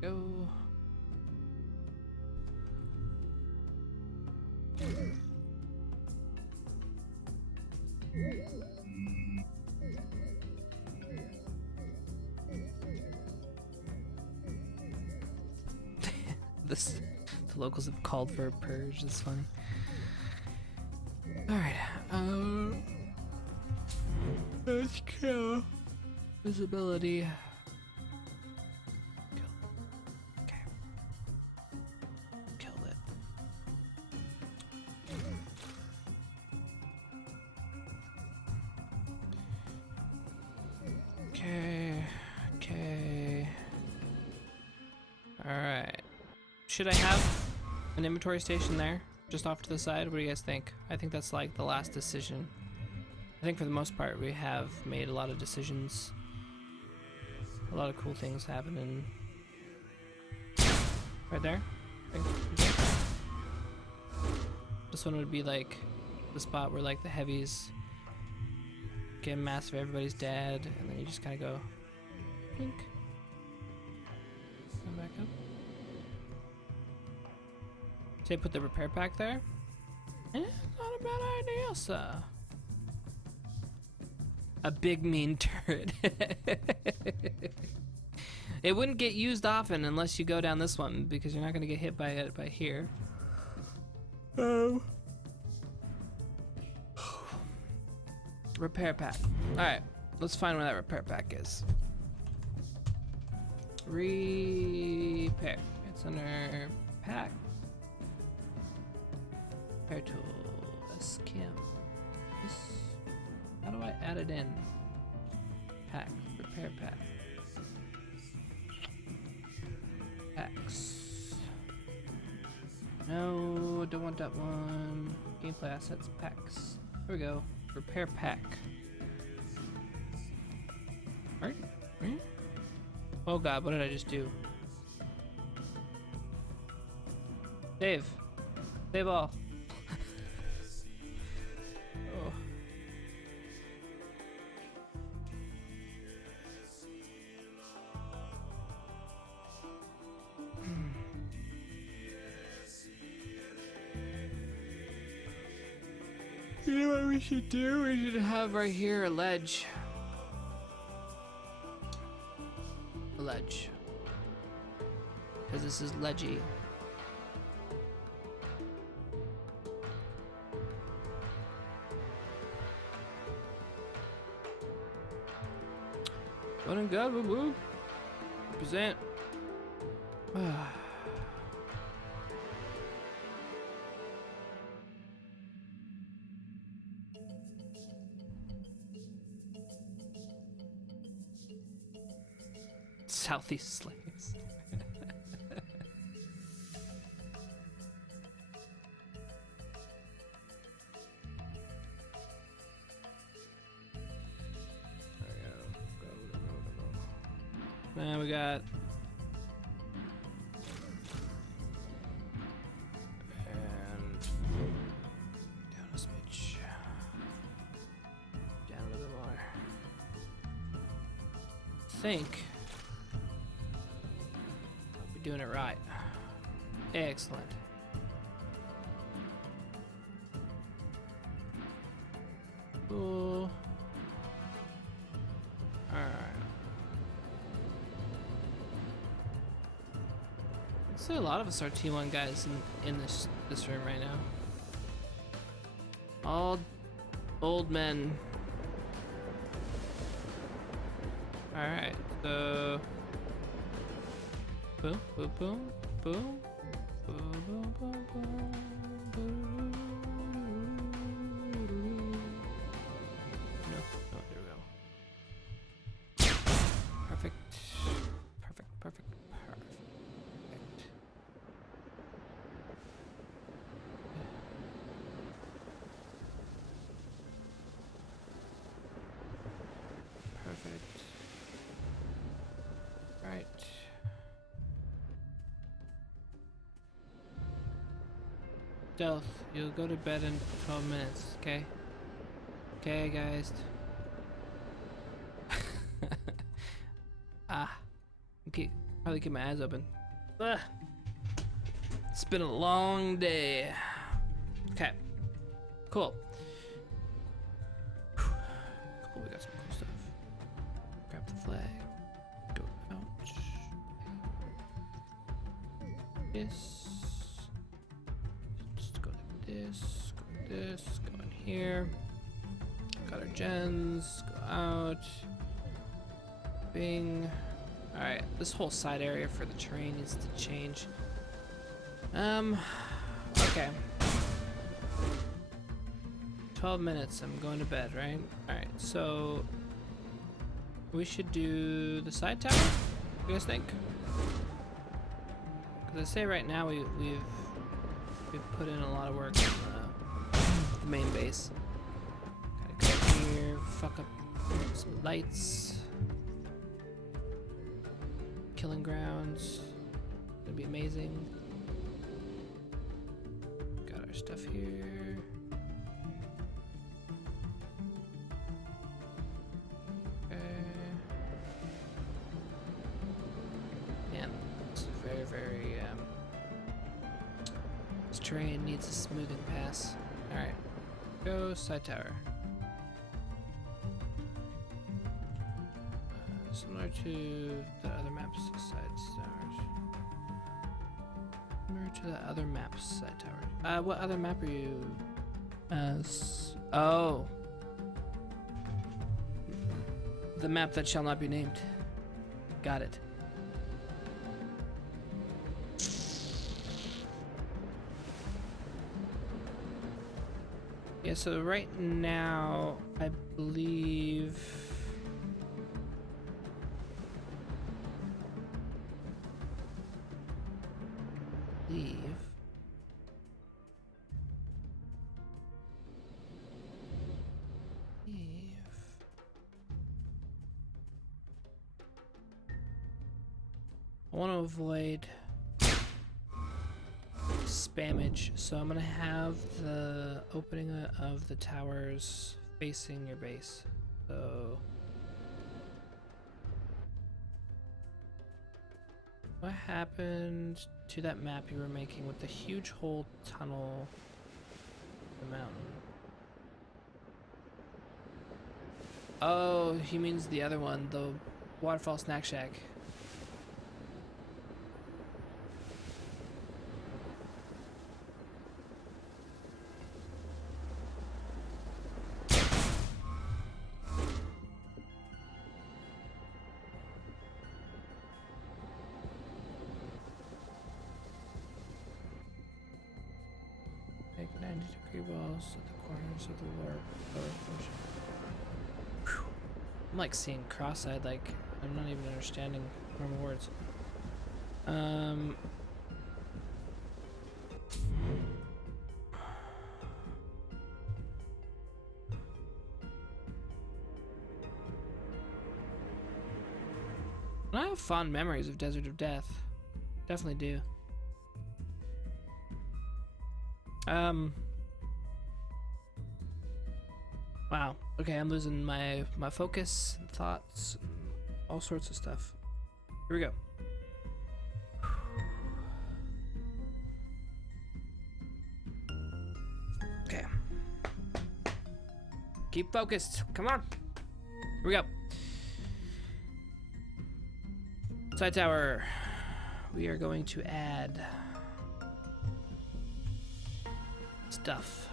Go. This, the locals have called for a purge. It's funny. All right. Let's kill visibility. Kill. Okay. Killed it. Okay. Okay. All right. Should I have an inventory station there, just off to the side? What do you guys think? I think that's like the last decision. I think for the most part we have made a lot of decisions. A lot of cool things happening. Right there? This one would be like the spot where like the heavies get massive, everybody's dead, and then you just kind of go blink. Come back up. Say put the repair pack there? Not a bad idea, sir. A big mean turret. It wouldn't get used often unless you go down this one, because you're not going to get hit by it by here. Repair pack. Alright, let's find where that repair pack is. Repair. It's under pack. Repair tool. Skim. How do I add it in? Pack. Repair pack. Packs. No, don't want that one. Gameplay assets. Packs. Here we go. Repair pack. Right? Oh god, what did I just do? Save. Save all. Oh. You know what we should do? We should have right here a ledge. A ledge. Because this is ledgy. Running good, woo woo. Represent. Southeast slaves. And we got and down a smidge, down a little more. Think we're doing it right. Excellent. Cool. All right. I'd say a lot of us are T1 guys in this room right now. All old men. All right, so boom, boom, boom, boom, boom, boom, boom, boom, boom. No, there we go. Perfect, perfect, perfect, perfect. Perfect. Right. Stealth, you'll go to bed in 12 minutes, okay? Okay, guys. Probably keep my eyes open. Ugh. It's been a long day. Okay. Cool. this. Just go like this. Go like this. Go in here. Got our gens. Go out. Bing. Alright, this whole side area for the terrain needs to change. Okay. 12 minutes, I'm going to bed, right? Alright, so we should do the side tower? You guys think? Because I say right now we've put in a lot of work on the main base. Gotta go here, fuck up some lights. Killing grounds. Gonna be amazing. Got our stuff here. Okay. Man, it's very, this terrain needs a smoothing pass. Alright. Go side tower. Similar to the other maps, side towers. Similar to the other maps, side towers. What other map are you? Oh, the map that shall not be named. Got it. Yeah. So right now, I believe. I want to avoid spammage, so I'm gonna have the opening of the towers facing your base. So what happened to that map you were making with the huge hole tunnel in the mountain? Oh, he means the other one, the Waterfall Snack Shack. Make 90-degree walls at the corners of the lower portion. Whew. I'm like seeing cross-eyed, like I'm not even understanding normal words. I have fond memories of Desert of Death. Definitely do. Wow. Okay, I'm losing my focus, thoughts, all sorts of stuff. Here we go. Okay. Keep focused. Come on. Here we go. Side tower. We are going to add stuff.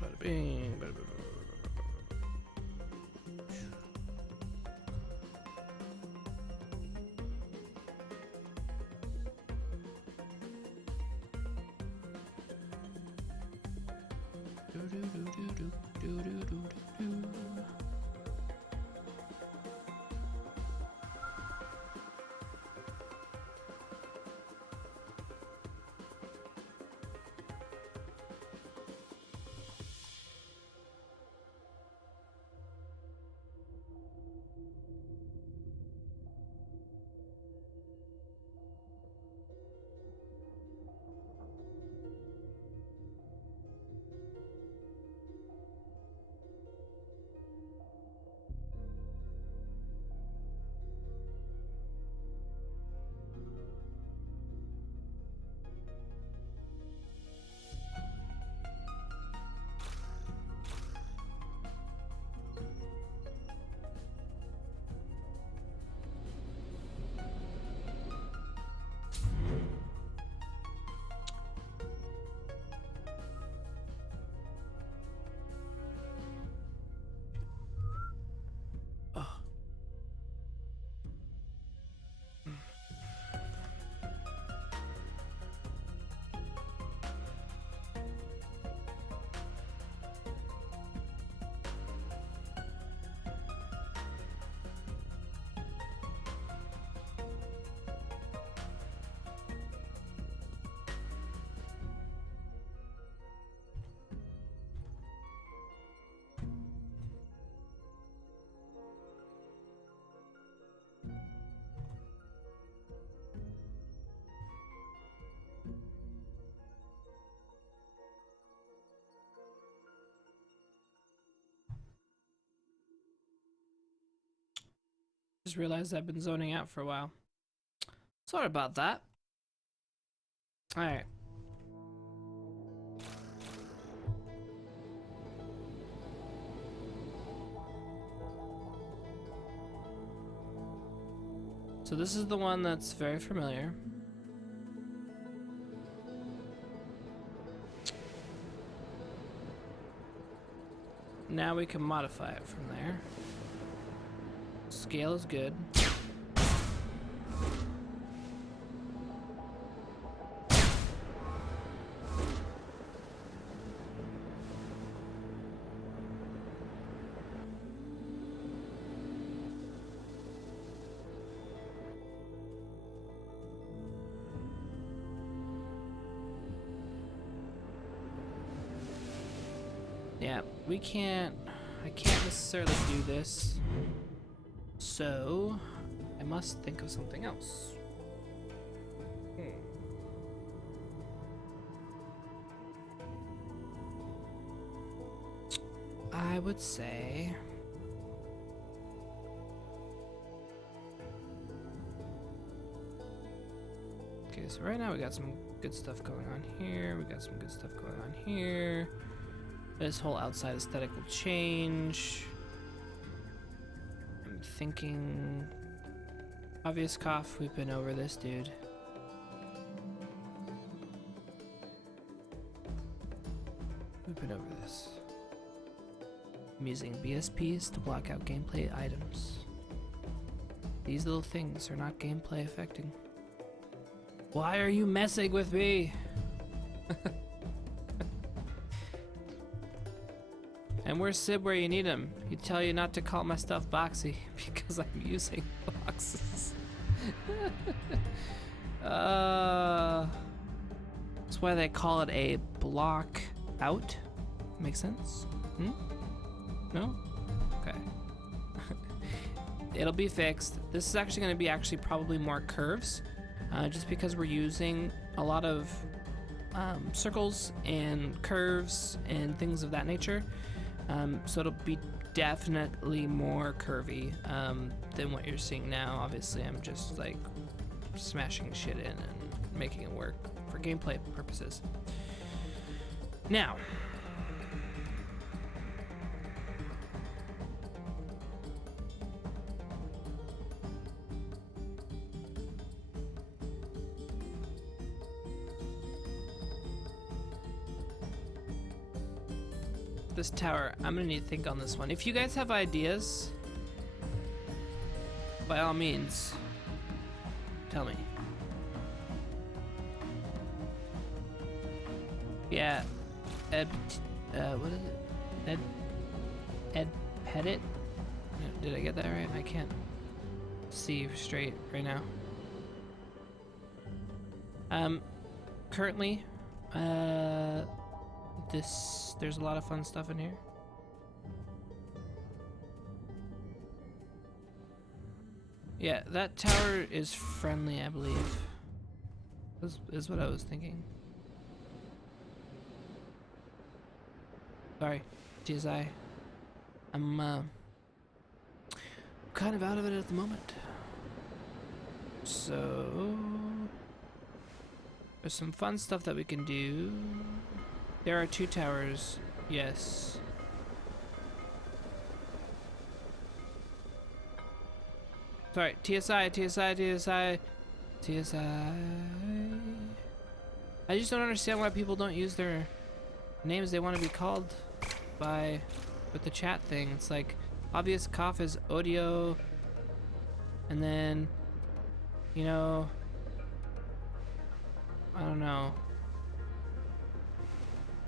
Bada bing, bada bada bada. Do do do do do do do do do. Just realized I've been zoning out for a while. Sorry about that. Alright. So this is the one that's very familiar. Now we can modify it from there. Scale is good. Yeah, I can't necessarily do this, so I must think of something else. I would say okay, so right now we got some good stuff going on here, we got some good stuff going on here. This whole outside aesthetic will change. I'm thinking obvious cough, we've been over this, dude. We've been over this. I'm using BSPs to block out gameplay items. These little things are not gameplay affecting. Why are you messing with me? And where's Sib where you need him? He tell you not to call my stuff boxy because I'm using boxes. That's why they call it a block out. Makes sense? Hmm? No? Okay. It'll be fixed. This is actually going to be probably more curves, just because we're using a lot of circles and curves and things of that nature. So it'll be definitely more curvy than what you're seeing now. Obviously, I'm just like smashing shit in and making it work for gameplay purposes. Now, this tower, I'm gonna need to think on this one. If you guys have ideas, by all means, tell me. Yeah, what is it? Ed Pettit? Did I get that right? I can't see straight right now. Currently, there's a lot of fun stuff in here. Yeah, that tower is friendly, I believe. Is what I was thinking. Sorry, TSI. I'm kind of out of it at the moment. So there's some fun stuff that we can do. There are 2 towers, yes. Sorry, TSI. I just don't understand why people don't use their names they want to be called by with the chat thing. It's like, obvious cough is audio, and then, you know, I don't know.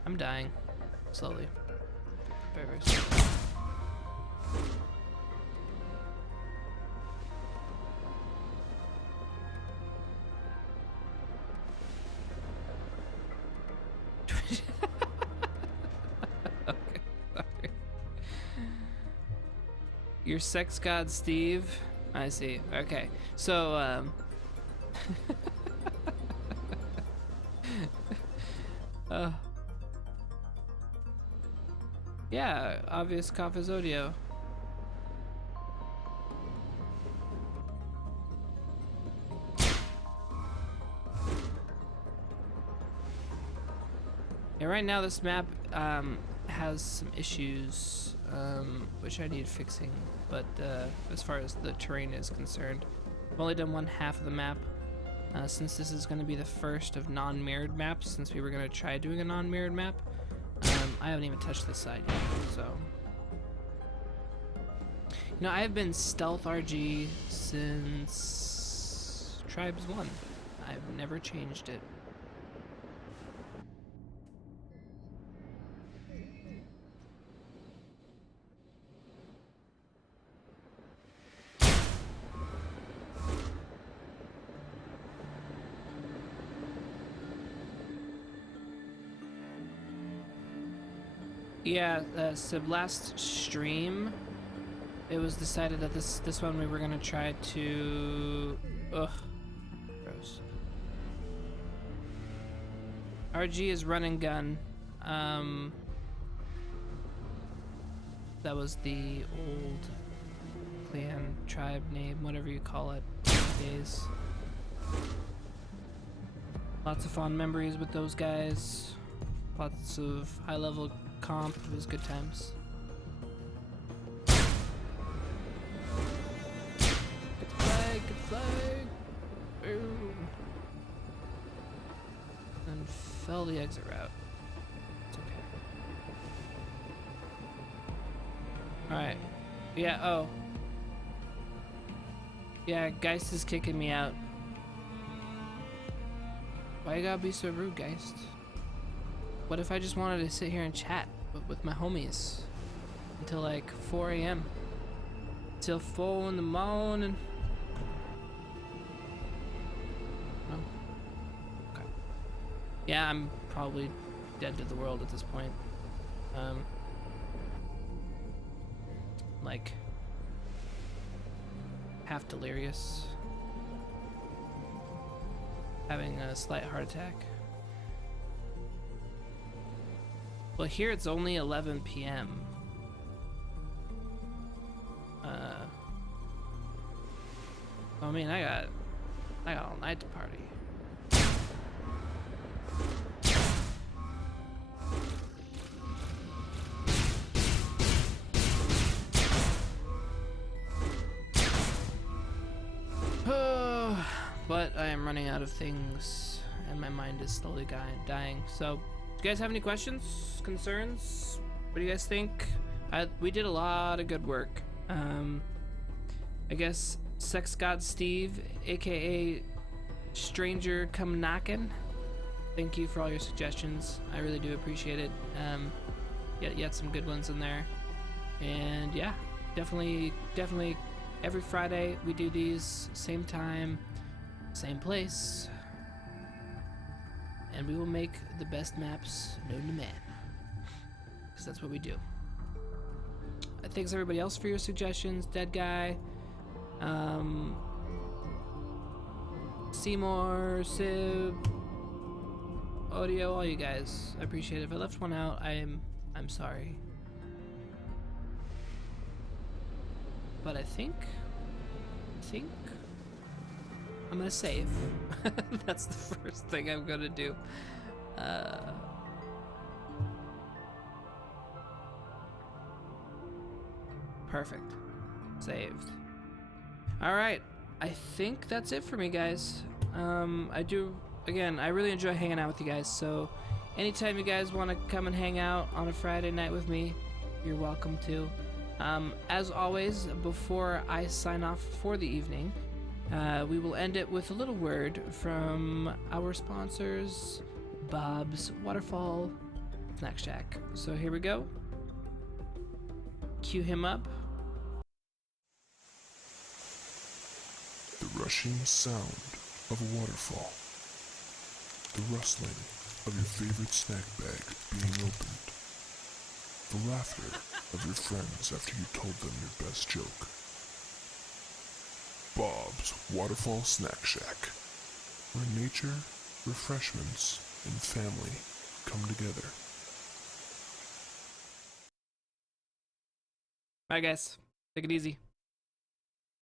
I'm dying. Slowly. Very, very slowly. Okay, sorry. Your sex god, Steve? I see. Okay. So, yeah, obvious cough is audio. right now this map has some issues, which I need fixing, but as far as the terrain is concerned, I've only done one half of the map. Since this is going to be the first of non-mirrored maps, since we were going to try doing a non-mirrored map, I haven't even touched this side yet, so... You know, I have been StealthRG since Tribes 1. I've never changed it. Yeah, so last stream, it was decided that this one we were gonna try to... Ugh. Gross. RG is run and gun. That was the old clan, tribe name, whatever you call it, days. Lots of fond memories with those guys. Lots of high-level comp. It was good times. Good flag, good flag. Boom. And fell the exit route. It's okay. Alright. Yeah, oh. Yeah, Geist is kicking me out. Why you gotta be so rude, Geist? What if I just wanted to sit here and chat with my homies until like 4 a.m. till 4 in the morning? No? Okay. Yeah, I'm probably dead to the world at this point. Like half delirious, having a slight heart attack. Well, here it's only 11 p.m. I mean, I got all night to party. But I am running out of things, and my mind is slowly dying. So, do you guys have any questions, concerns? What do you guys think? We did a lot of good work. I guess Sex God Steve, aka Stranger Come Knockin'. Thank you for all your suggestions. I really do appreciate it. You had some good ones in there, and yeah, definitely every Friday we do these, same time, same place, and we will make the best maps known to man, because that's what we do. Thanks everybody else for your suggestions. Dead Guy, Seymour, Sib, Audio, all you guys. I appreciate it. If I left one out, I'm sorry. But I think I'm gonna save. That's the first thing I'm gonna do. Perfect. Saved. Alright. I think that's it for me, guys. Again, I really enjoy hanging out with you guys, so anytime you guys want to come and hang out on a Friday night with me, you're welcome to. As always, before I sign off for the evening, we will end it with a little word from our sponsors, Bob's Waterfall Snack Shack. So here we go. Cue him up. The rushing sound of a waterfall. The rustling of your favorite snack bag being opened. The laughter of your friends after you told them your best joke. Bob's Waterfall Snack Shack, where nature, refreshments, and family come together. Bye, guys. Take it easy.